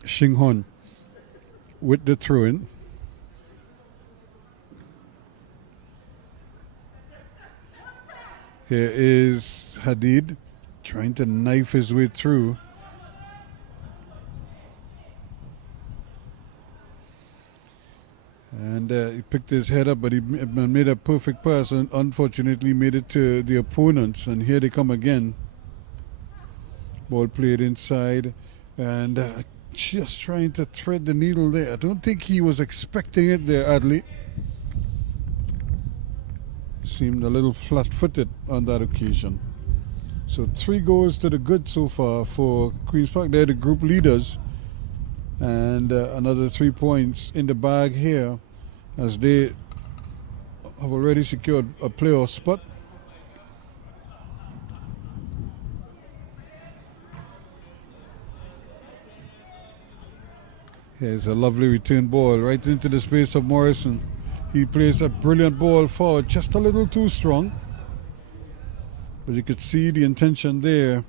Shinghon with the throw-in. Here is Hadid trying to knife his way through. And he picked his head up, but he made a perfect pass and unfortunately made it to the opponents. And here they come again. Ball played inside and just trying to thread the needle there. I don't think he was expecting it there, Adley. Seemed a little flat-footed on that occasion. So 3 goals to the good so far for Queen's Park. They're the group leaders. And another 3 points in the bag here as they have already secured a playoff spot. Here's a lovely return ball right into the space of Morrison. He plays a brilliant ball forward, just a little too strong. But you could see the intention there.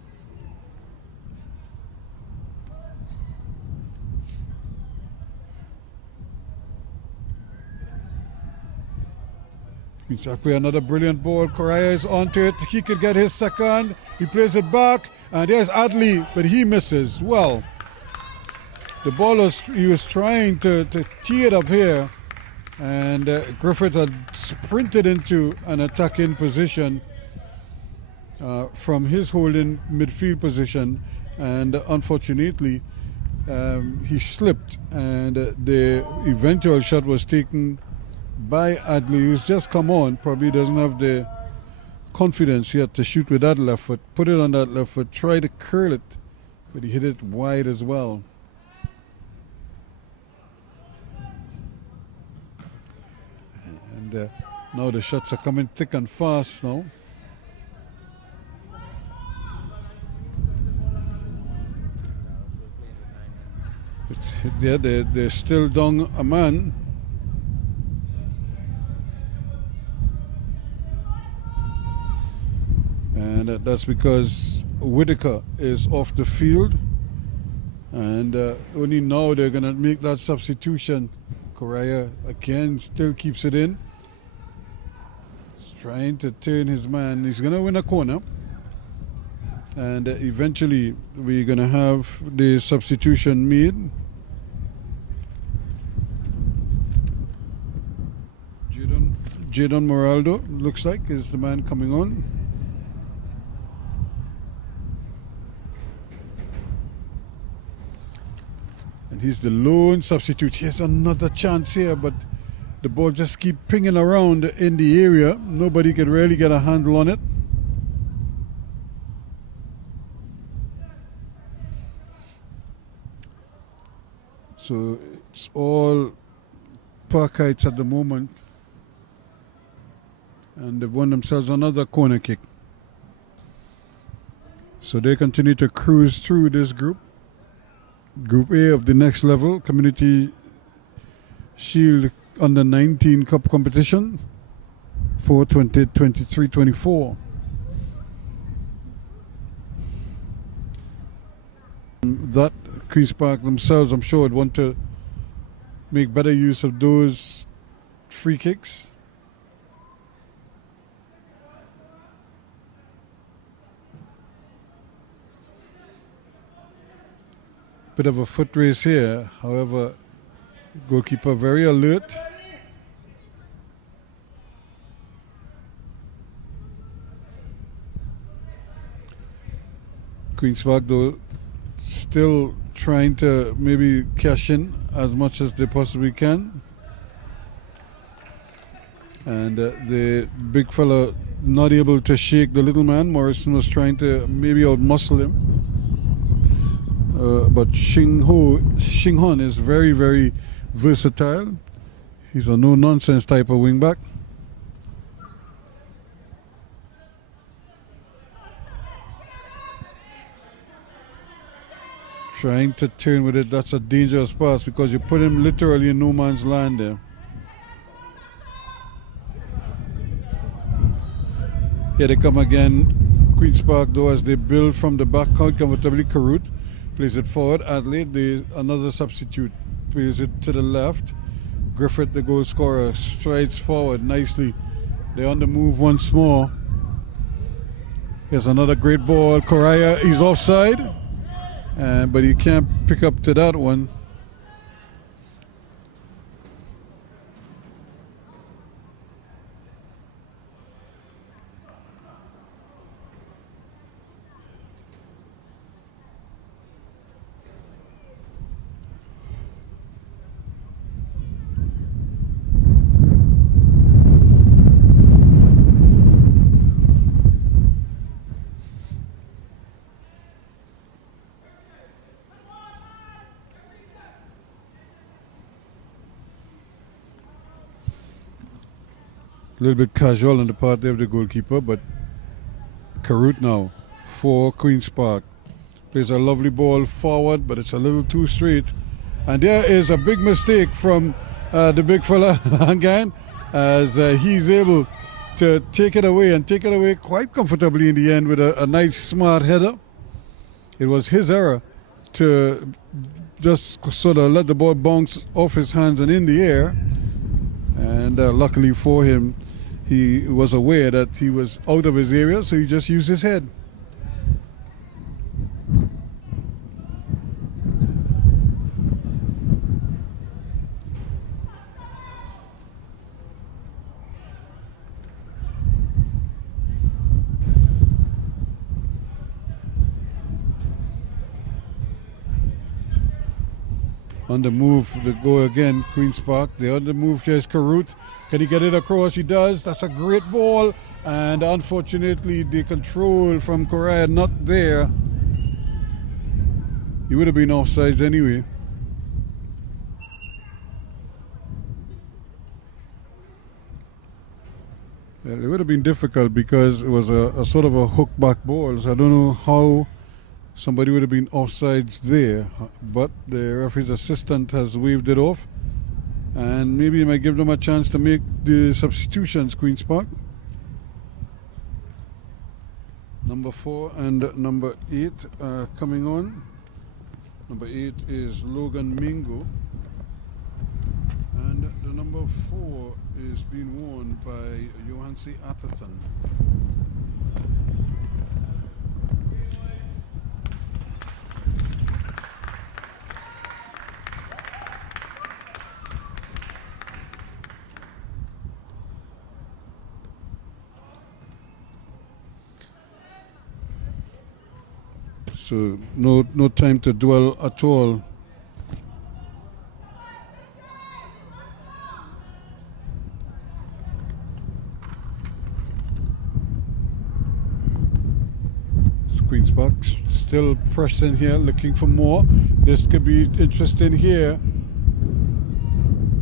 Another brilliant ball. Correa is onto it. He could get his second. He plays it back. And there's Adley, but he misses. Well, the ball he was trying to tee it up here. And Griffith had sprinted into an attacking position from his holding midfield position. And unfortunately, he slipped. And the eventual shot was taken by Adley, who's just come on, probably doesn't have the confidence yet to shoot with that left foot. Put it on that left foot, try to curl it, but he hit it wide as well. And now the shots are coming thick and fast now. They're still down a man. And that's because Whitaker is off the field. And only now they're going to make that substitution. Correa again still keeps it in. He's trying to turn his man. He's going to win a corner. And eventually we're going to have the substitution made. Jadon Moraldo looks like is the man coming on. And he's the lone substitute. Here's another chance here, but the ball just keep pinging around in the area. Nobody can really get a handle on it. So it's all Parkites at the moment. And they've won themselves another corner kick. So they continue to cruise through this group. Group A of the next level, Community Shield Under 19 Cup competition for 2023-24. That Queen's Park themselves, I'm sure, would want to make better use of those free kicks. Bit of a foot race here, however, goalkeeper very alert. Queen's Park though still trying to maybe cash in as much as they possibly can. And the big fella not able to shake the little man. Morrison was trying to maybe outmuscle him. But Xinghon is very, very versatile. He's a no-nonsense type of wingback. Trying to turn with it, that's a dangerous pass because you put him literally in no man's land there. Here they come again. Queen's Park, though, as they build from the back out comfortably. Carut plays it forward. Adelaide, another substitute, plays it to the left. Griffith, the goal scorer, strides forward nicely. They're on the move once more. Here's another great ball. Correa, he's offside, but he can't pick up to that one. A little bit casual on the part of the goalkeeper, but Carut now for Queen's Park. Plays a lovely ball forward, but it's a little too straight. And there is a big mistake from the big fella again, as he's able to take it away and take it away quite comfortably in the end with a nice smart header. It was his error to just sort of let the ball bounce off his hands and in the air. And luckily for him, he was aware that he was out of his area, so he just used his head. On the move, the go again, Queen's Park. The on the move here is Carut. Can he get it across? He does. That's a great ball. And unfortunately, the control from Correa not there. He would have been offsides anyway. Well, it would have been difficult because it was a sort of a hook back ball. So I don't know how somebody would have been offsides there, but the referee's assistant has waved it off, and maybe it might give them a chance to make the substitutions. Queen's Park. Number 4 and number 8 are coming on. Number 8 is Logan Mingo, and the number 4 is being worn by Johansi Atherton. So no time to dwell at all. Queen's Park still pressing here, looking for more. This could be interesting here.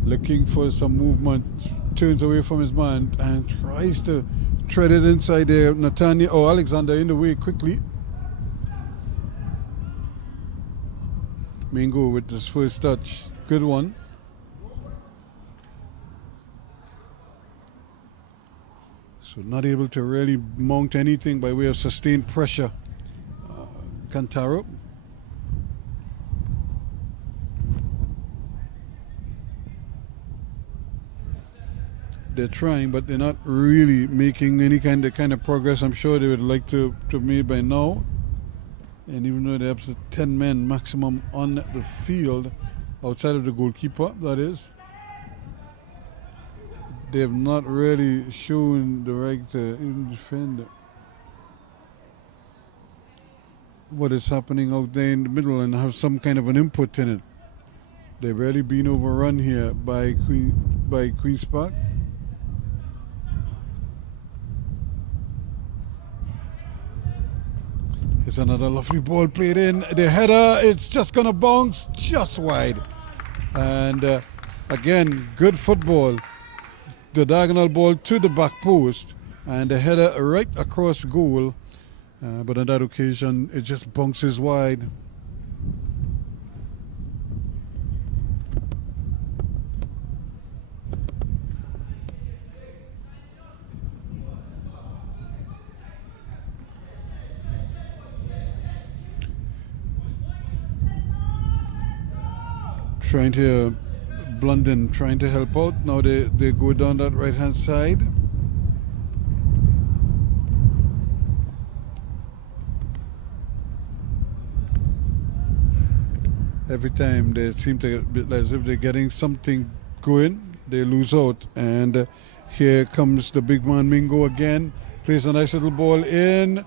Looking for some movement, turns away from his man and tries to tread it inside there. Nathaniel Alexander in the way quickly. Mingo with his first touch. Good one. So not able to really mount anything by way of sustained pressure. Cantaro. They're trying, but they're not really making any kind of progress. I'm sure they would like to make by now. And even though they have 10 men maximum on the field, outside of the goalkeeper, that is, they have not really shown the right to even defend. what is happening out there in the middle and have some kind of an input in it. They've really been overrun here by Queen's Park. Here's another lovely ball played in. The header, it's just going to bounce just wide. And again, good football. The diagonal ball to the back post. And the header right across goal. But on that occasion, it just bounces wide. Trying to Blunden trying to help out. Now they go down that right hand side. Every time they seem to get as if they're getting something going, they lose out. And here comes the big man Mingo again. Plays a nice little ball in.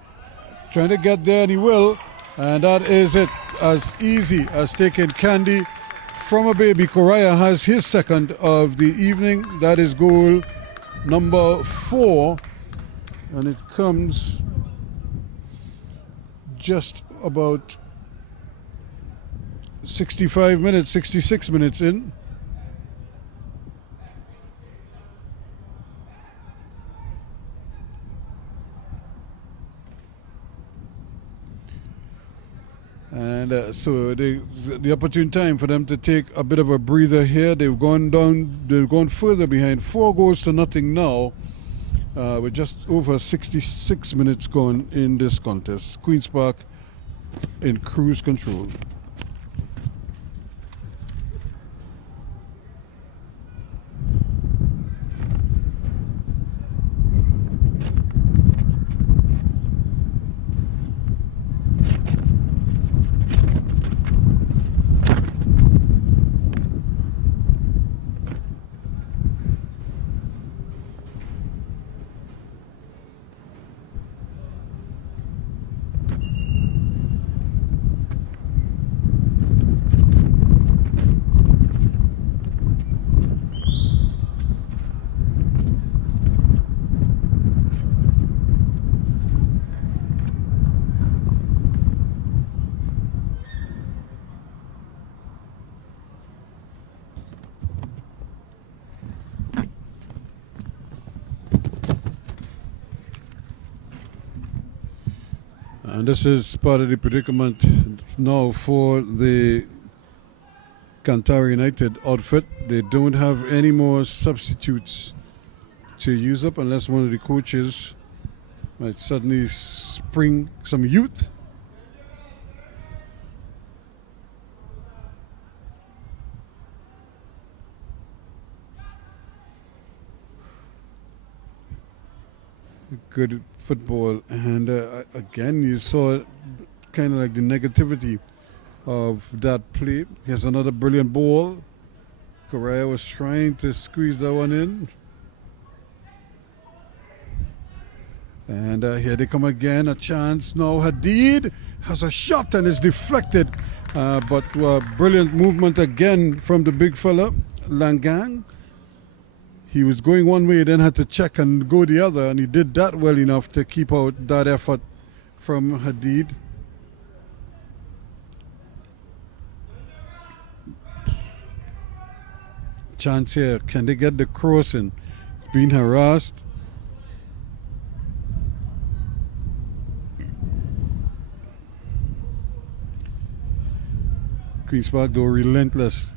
Trying to get there, and he will. And that is it. As easy as taking candy from a baby. Correa has his second of the evening. That is goal number 4. And it comes just about 65 minutes, 66 minutes in. And so the opportune time for them to take a bit of a breather here. They've gone further behind, 4-0 now, with just over 66 minutes gone in this contest. Queen's Park in cruise control. And this is part of the predicament now for the Cantaro United outfit. They don't have any more substitutes to use up unless one of the coaches might suddenly spring some youth. Good football, and again you saw kind of like the negativity of that play. Here's another brilliant ball. Correa was trying to squeeze that one in, and here they come again. A chance now. Hadid has a shot and is deflected, but brilliant movement again from the big fella Langang. He was going one way, then had to check and go the other, and he did that well enough to keep out that effort from Hadid. Chance here. Can they get the cross in? Being harassed. Queen's Park, though, relentless.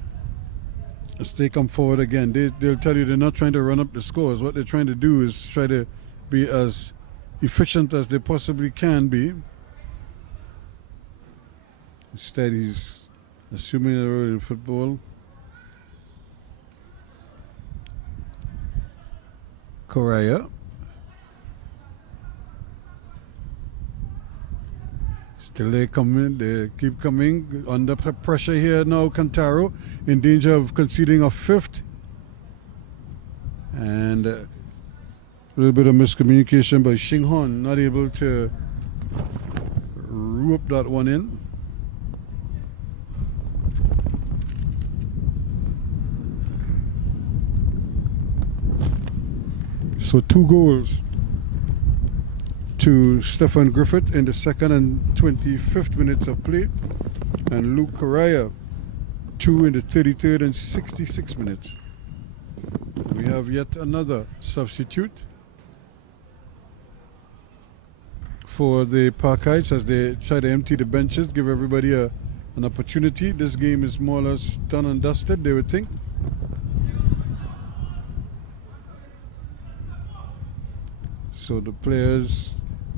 As they come forward again, they'll tell you they're not trying to run up the scores. What they're trying to do is try to be as efficient as they possibly can be. Instead, he's assuming a role in football. Correa. Still they keep coming under pressure here now. Cantaro in danger of conceding a fifth, and a little bit of miscommunication by Xinghon, not able to swoop that one in. So 2 goals to Stefan Griffith in the second and 25th minutes of play, and Luke Correa 2 in the 33rd and 66th minutes. We have yet another substitute for the Parkites as they try to empty the benches, give everybody an opportunity. This game is more or less done and dusted, they would think. So the players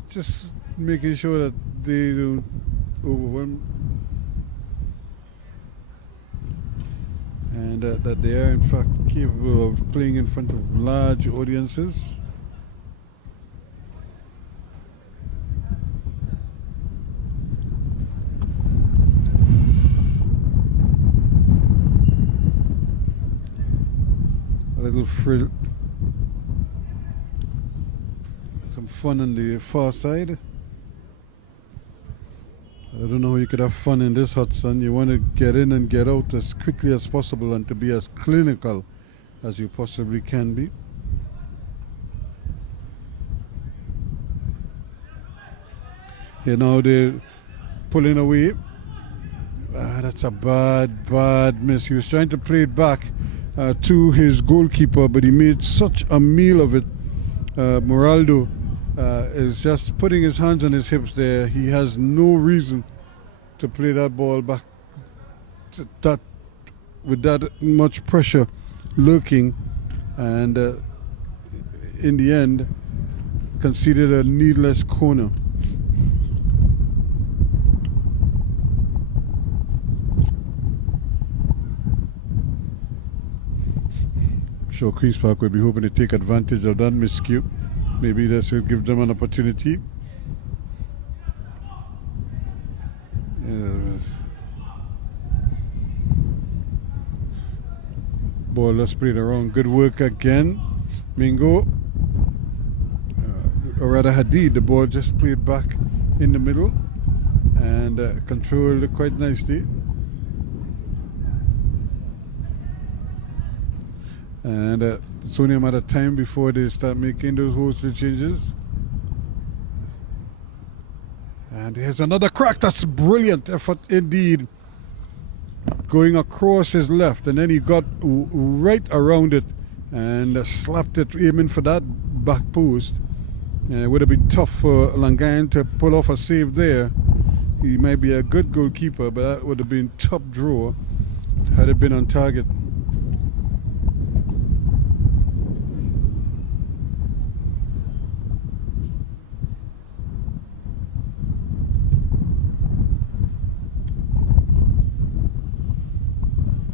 just making sure that they don't overwhelm and that they are in fact capable of playing in front of large audiences. A little frill. Some fun on the far side. I don't know how you could have fun in this hot sun. You want to get in and get out as quickly as possible and to be as clinical as you possibly can be. Here now they're pulling away. That's a bad miss. He was trying to play it back to his goalkeeper, but he made such a meal of it. Moraldo is just putting his hands on his hips there. He has no reason to play that ball back with that much pressure lurking, and in the end conceded a needless corner. Sure, Queen's Park will be hoping to take advantage of that miscue. Maybe this will give them an opportunity. Ball, let's play it around. Good work again. Mingo. Or rather Hadid, the ball just played back in the middle and controlled it quite nicely. And it's only a matter of time before they start making those wholesale changes. And here's another crack. That's brilliant effort indeed. Going across his left, and then he got right around it and slapped it, aiming for that back post. It would have been tough for Langan to pull off a save there. He might be a good goalkeeper, but that would have been top draw had it been on target.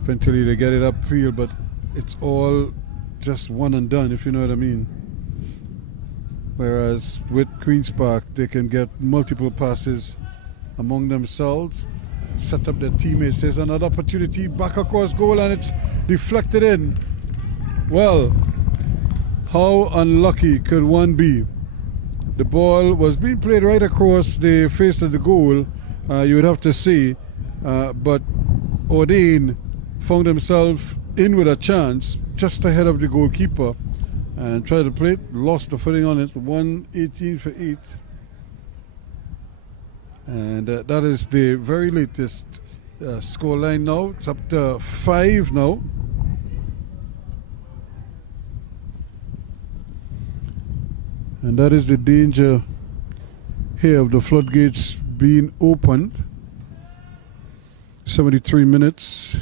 Eventually they get it upfield, but it's all just one and done, if you know what I mean. Whereas with Queen's Park, they can get multiple passes among themselves, set up their teammates. There's another opportunity, back across goal, and it's deflected in. Well, how unlucky could one be? The ball was being played right across the face of the goal, you would have to say, but Ordain found himself in with a chance just ahead of the goalkeeper and tried to play it, lost the footing on it. 118 for 8. And that is the very latest scoreline now. It's up to 5 now. And that is the danger here of the floodgates being opened. 73 minutes.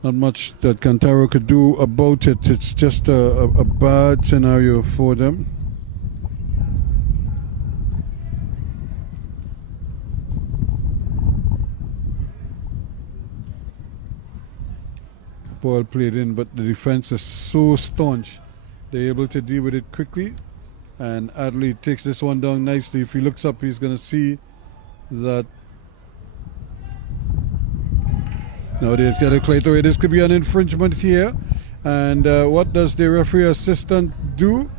Not much that Cantaro could do about it. It's just a bad scenario for them. Ball played in, but the defense is so staunch. They're able to deal with it quickly. And Adley takes this one down nicely. If he looks up, he's going to see that Now they get a clear away. This could be an infringement here. And what does the referee assistant do?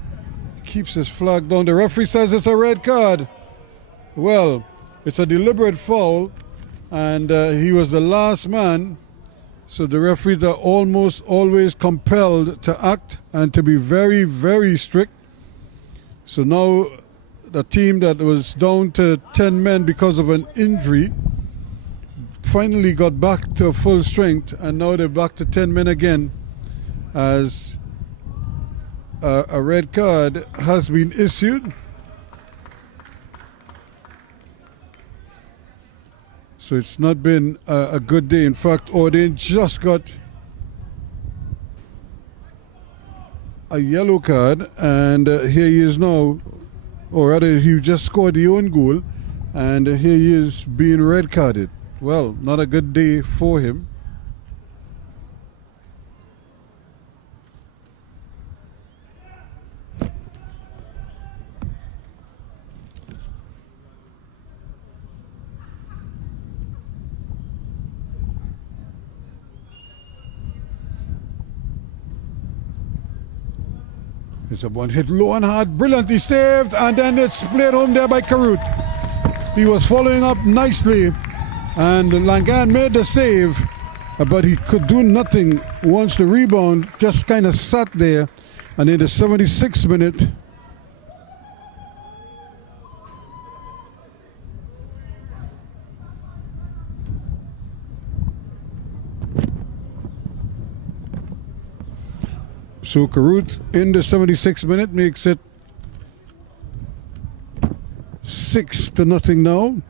Keeps his flag down. The referee says it's a red card. Well, it's a deliberate foul, and he was the last man. So the referees are almost always compelled to act and to be very, very strict. So now the team that was down to 10 men because of an injury finally got back to full strength, and now they're back to 10 men again, as a red card has been issued. So it's not been a good day. In fact, Auden just got a yellow card, and here he is now, or rather he just scored the own goal, and here he is being red carded. Well, not a good day for him. It's a one hit low and hard, brilliantly saved, and then it's played home there by Karut. He was following up nicely, and Langan made the save, but he could do nothing once the rebound just kind of sat there. And in the 76th minute, so Karut in the 76th minute makes it 6-0 now.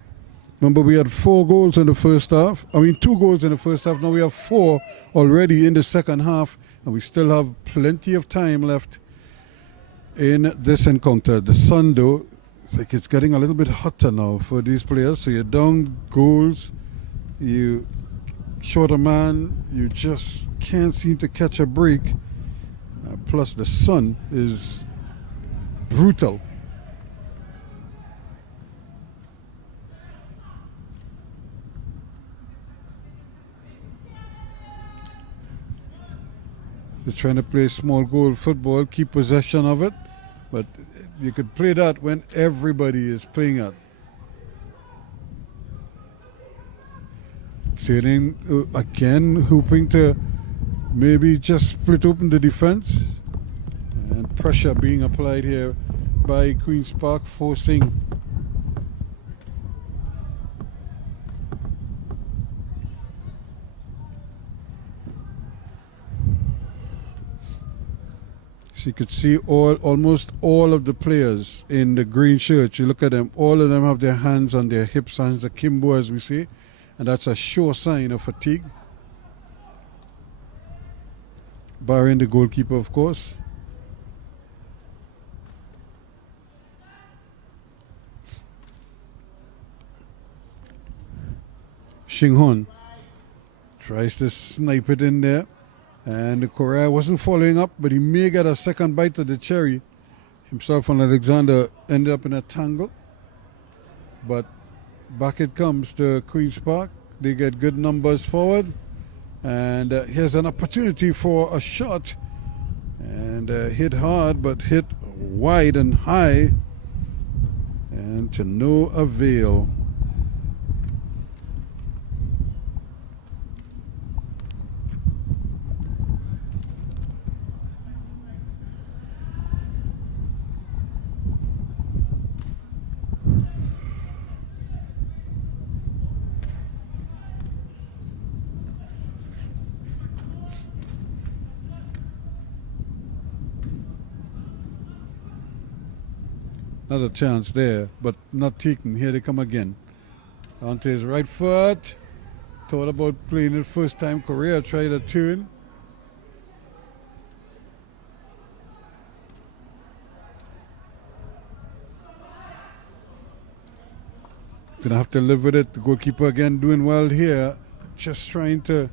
Remember, we had 4 goals in the first half. 2 goals in the first half. Now we have 4 already in the second half, and we still have plenty of time left in this encounter. The sun, though, it's getting a little bit hotter now for these players. So you're down goals, you short a man, you just can't seem to catch a break. Plus the sun is brutal. They're trying to play small goal football, keep possession of it, but you could play that when everybody is playing it. Sailing again, hoping to maybe just split open the defense, and pressure being applied here by Queen's Park, forcing so you could see almost all of the players in the green shirts. You look at them, all of them have their hands on their hips, hands akimbo as we say, and that's a sure sign of fatigue. Barring the goalkeeper, of course. Xinghon tries to snipe it in there, and Correa wasn't following up, but he may get a second bite of the cherry. Himself and Alexander ended up in a tangle, but back it comes to Queen's Park. They get good numbers forward. And here's an opportunity for a shot, and hit hard but hit wide and high, and to no avail. Another chance there, but not taken. Here they come again. Onto his right foot. Thought about playing it first time. Correa tried a turn. Gonna have to live with it. The goalkeeper again doing well here. Just trying to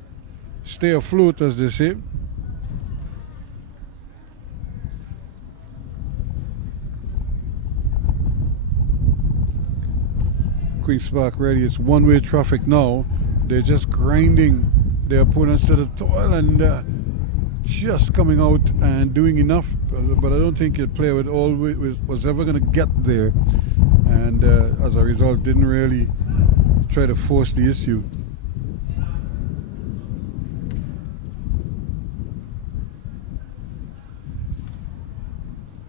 stay afloat, as they say. Queen's Park ready. It's one-way traffic now. They're just grinding their opponents to the toil and just coming out and doing enough. But I don't think a player was ever going to get there, and as a result, didn't really try to force the issue.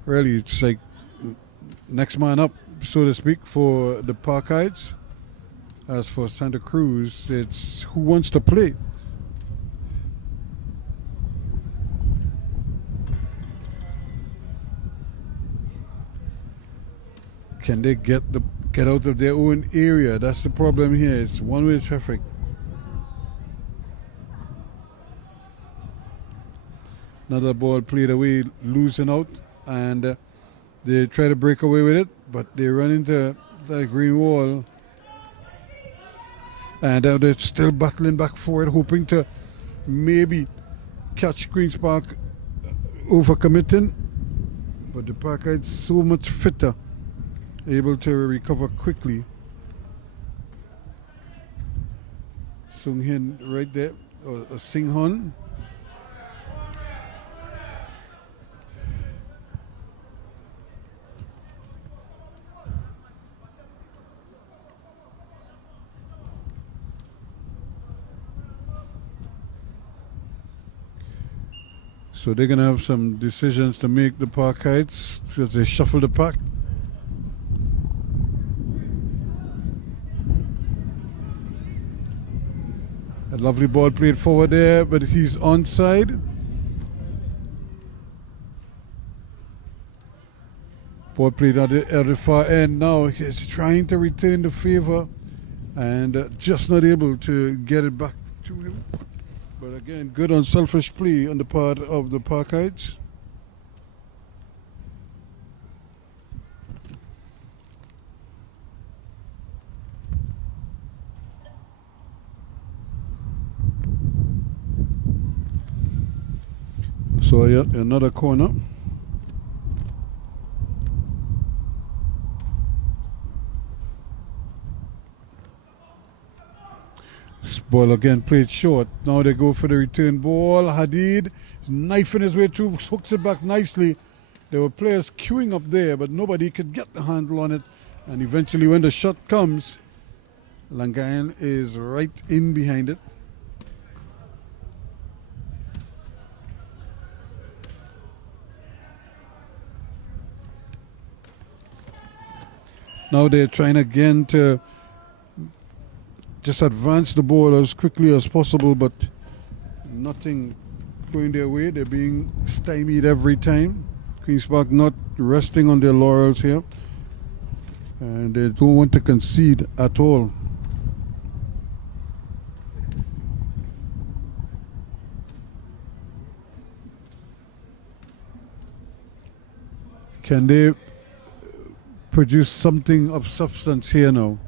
Really, it's like next man up, so to speak, for the Parkites. As for Santa Cruz, it's who wants to play. Can they get out of their own area? That's the problem here. It's one-way traffic. Another ball played away, losing out, and they try to break away with it, but they run into the green wall. And they're still battling back forward, hoping to maybe catch Queen's Park overcommitting. But the Parkites so much fitter, able to recover quickly. Sung Hin right there, or Sing Hon. So they're going to have some decisions to make, the Parkites, because they shuffle the pack. A lovely ball played forward there, but he's onside. Ball played at the far end. Now he's trying to return the favor and just not able to get it back to him. But again, good unselfish play on the part of the Parkites. So another corner. This ball again played short. Now they go for the return ball. Hadid knifing his way through, hooks it back nicely. There were players queuing up there, but nobody could get the handle on it. And eventually when the shot comes, Langayan is right in behind it. Now they're trying again to just advance the ball as quickly as possible, but nothing going their way. They're being stymied every time. Queen's Park not resting on their laurels here, and they don't want to concede at all. Can they produce something of substance here now?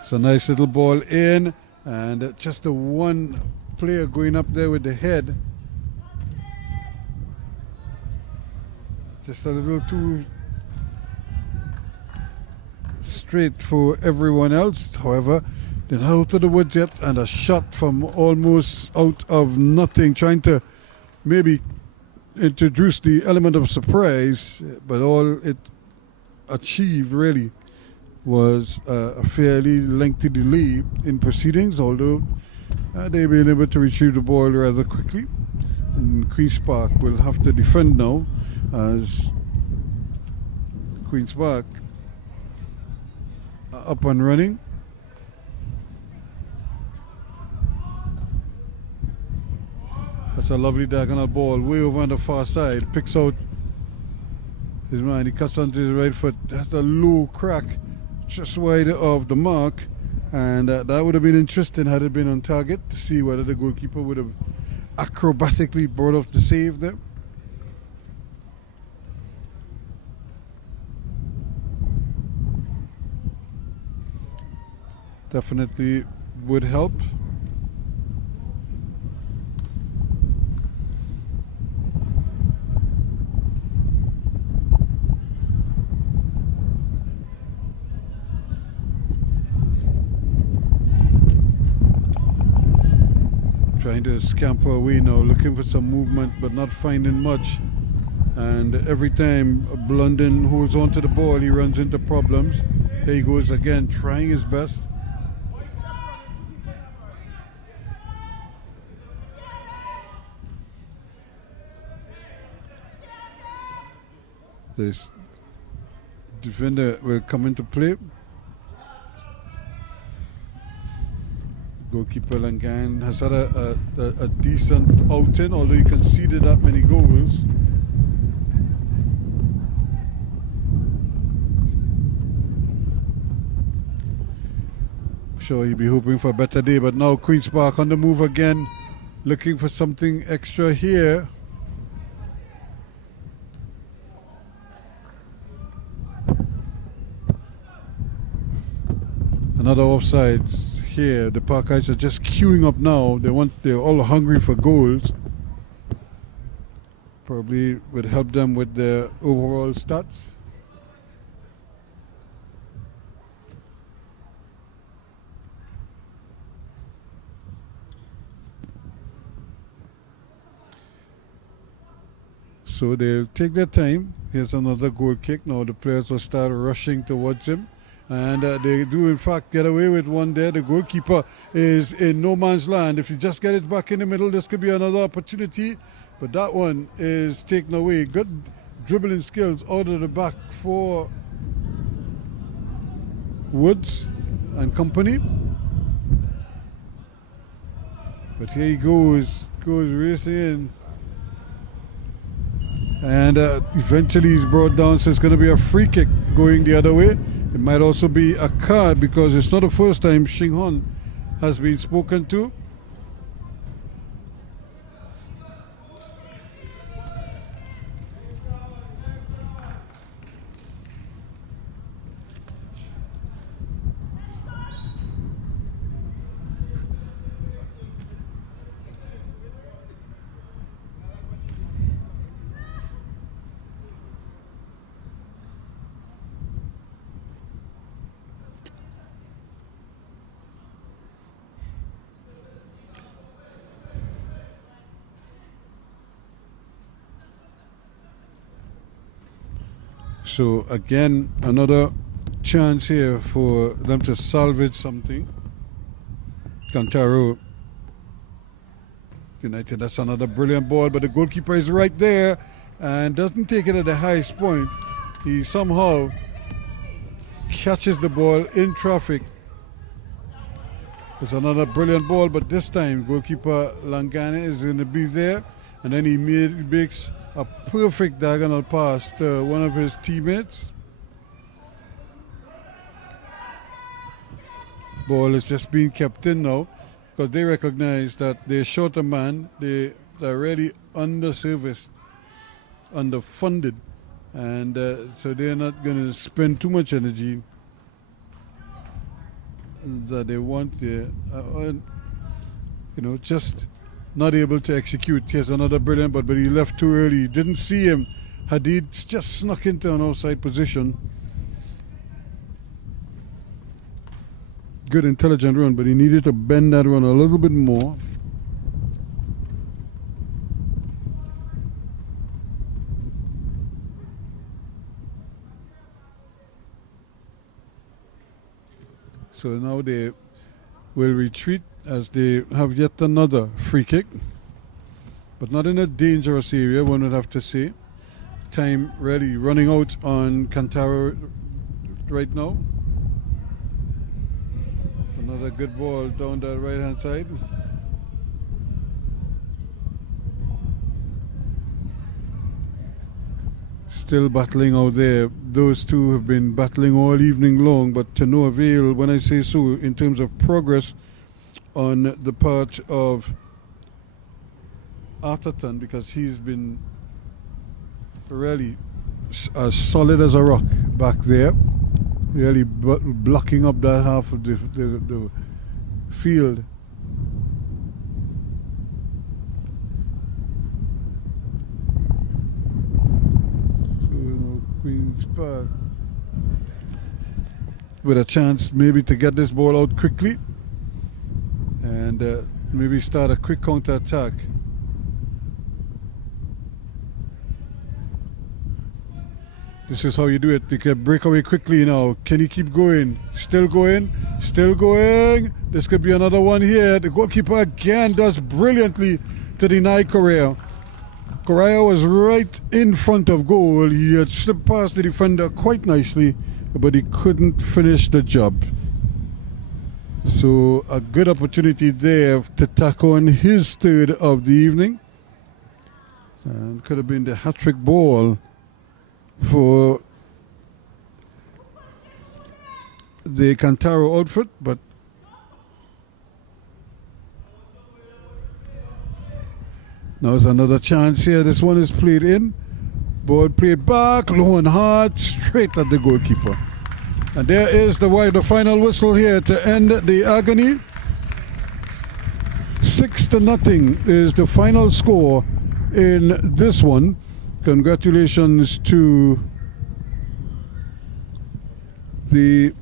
It's a nice little ball in, and just the one player going up there with the head. Just a little too straight for everyone else. However, they're not out of the woods yet, and a shot from almost out of nothing, trying to maybe introduce the element of surprise, but all it achieved really was a fairly lengthy delay in proceedings, although they've been able to retrieve the ball rather quickly. And Queen's Park will have to defend now, as Queen's Park up and running. That's a lovely diagonal ball way over on the far side. Picks out his man. He cuts onto his right foot. That's a low crack just wide of the mark. And that would have been interesting had it been on target, to see whether the goalkeeper would have acrobatically brought off the save there. Definitely would help. trying to scamper away now, looking for some movement, but not finding much. And every time Blunden holds on to the ball, he runs into problems. There he goes again, trying his best. This defender will come into play. Goalkeeper Langan has had a decent outing, although he conceded that many goals. Sure, he'll be hoping for a better day, but now Queen's Park on the move again, looking for something extra here. Another offsides here. The Parkites are just queuing up now. They're all hungry for goals. Probably would help them with their overall stats. So they'll take their time. Here's another goal kick. Now the players will start rushing towards him. And they do, in fact, get away with one there. The goalkeeper is in no man's land. If you just get it back in the middle, this could be another opportunity. But that one is taken away. Good dribbling skills out of the back for Woods and company. But here he goes racing in. And eventually he's brought down, so it's going to be a free kick going the other way. It might also be a card because it's not the first time Shing Hon has been spoken to. So again, another chance here for them to salvage something. Cantaro United, that's another brilliant ball, but the goalkeeper is right there and doesn't take it at the highest point. He somehow catches the ball in traffic. It's another brilliant ball, but this time goalkeeper Langane is going to be there, and then he makes a perfect diagonal pass to one of his teammates. Ball is just being kept in now because they recognize that they're short a man. They're really underserviced, underfunded, and so they're not going to spend too much energy that they want there. Just not able to execute. Here's another brilliant, but he left too early. Didn't see him. Hadid just snuck into an outside position. Good intelligent run, but he needed to bend that run a little bit more. So now they will retreat as they have yet another free kick, but not in a dangerous area, one would have to say. Time really running out on Cantaro right now. It's another good ball down the right hand side. Still battling out there. Those two have been battling all evening long, but to no avail when I say so in terms of progress on the part of Atherton, because he's been really as solid as a rock back there, really blocking up that half of the field. So Queen's Park with a chance maybe to get this ball out quickly. And maybe start a quick counter attack. This is how you do it. You can break away quickly now. Can he keep going? Still going. Still going. This could be another one here. The goalkeeper again does brilliantly to deny Correa. Correa was right in front of goal. He had slipped past the defender quite nicely, but he couldn't finish the job. So a good opportunity there to tack on his third of the evening. And could have been the hat-trick ball for the Cantaro outfit, but now it's another chance here. This one is played in. Ball played back, low and hard, straight at the goalkeeper. And there is the final whistle here to end the agony. 6-0 is the final score in this one. Congratulations to the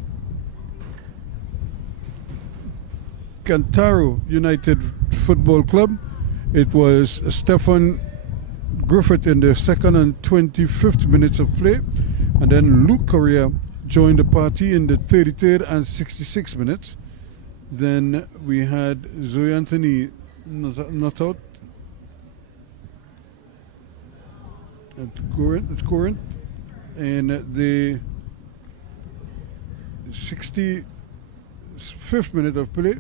Cantaro United Football Club. It was Stefan Griffith in the 2nd and 25th minutes of play, and then Luke Correa joined the party in the 33rd and 66th minutes. Then we had Zoe Anthony not out at Corinth in the 65th minute of play,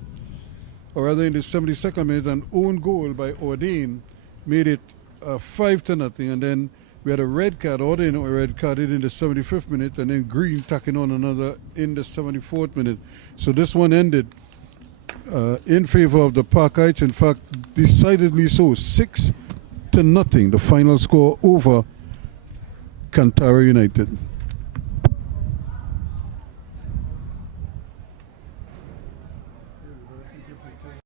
or rather in the 72nd minute. An own goal by Ordain made it 5-0, and then we had a red card. Ordain red carded in the 75th minute, and then Green tacking on another in the 74th minute. So this one ended in favor of the Parkites. In fact, decidedly so. 6-0, the final score over Cantaro United.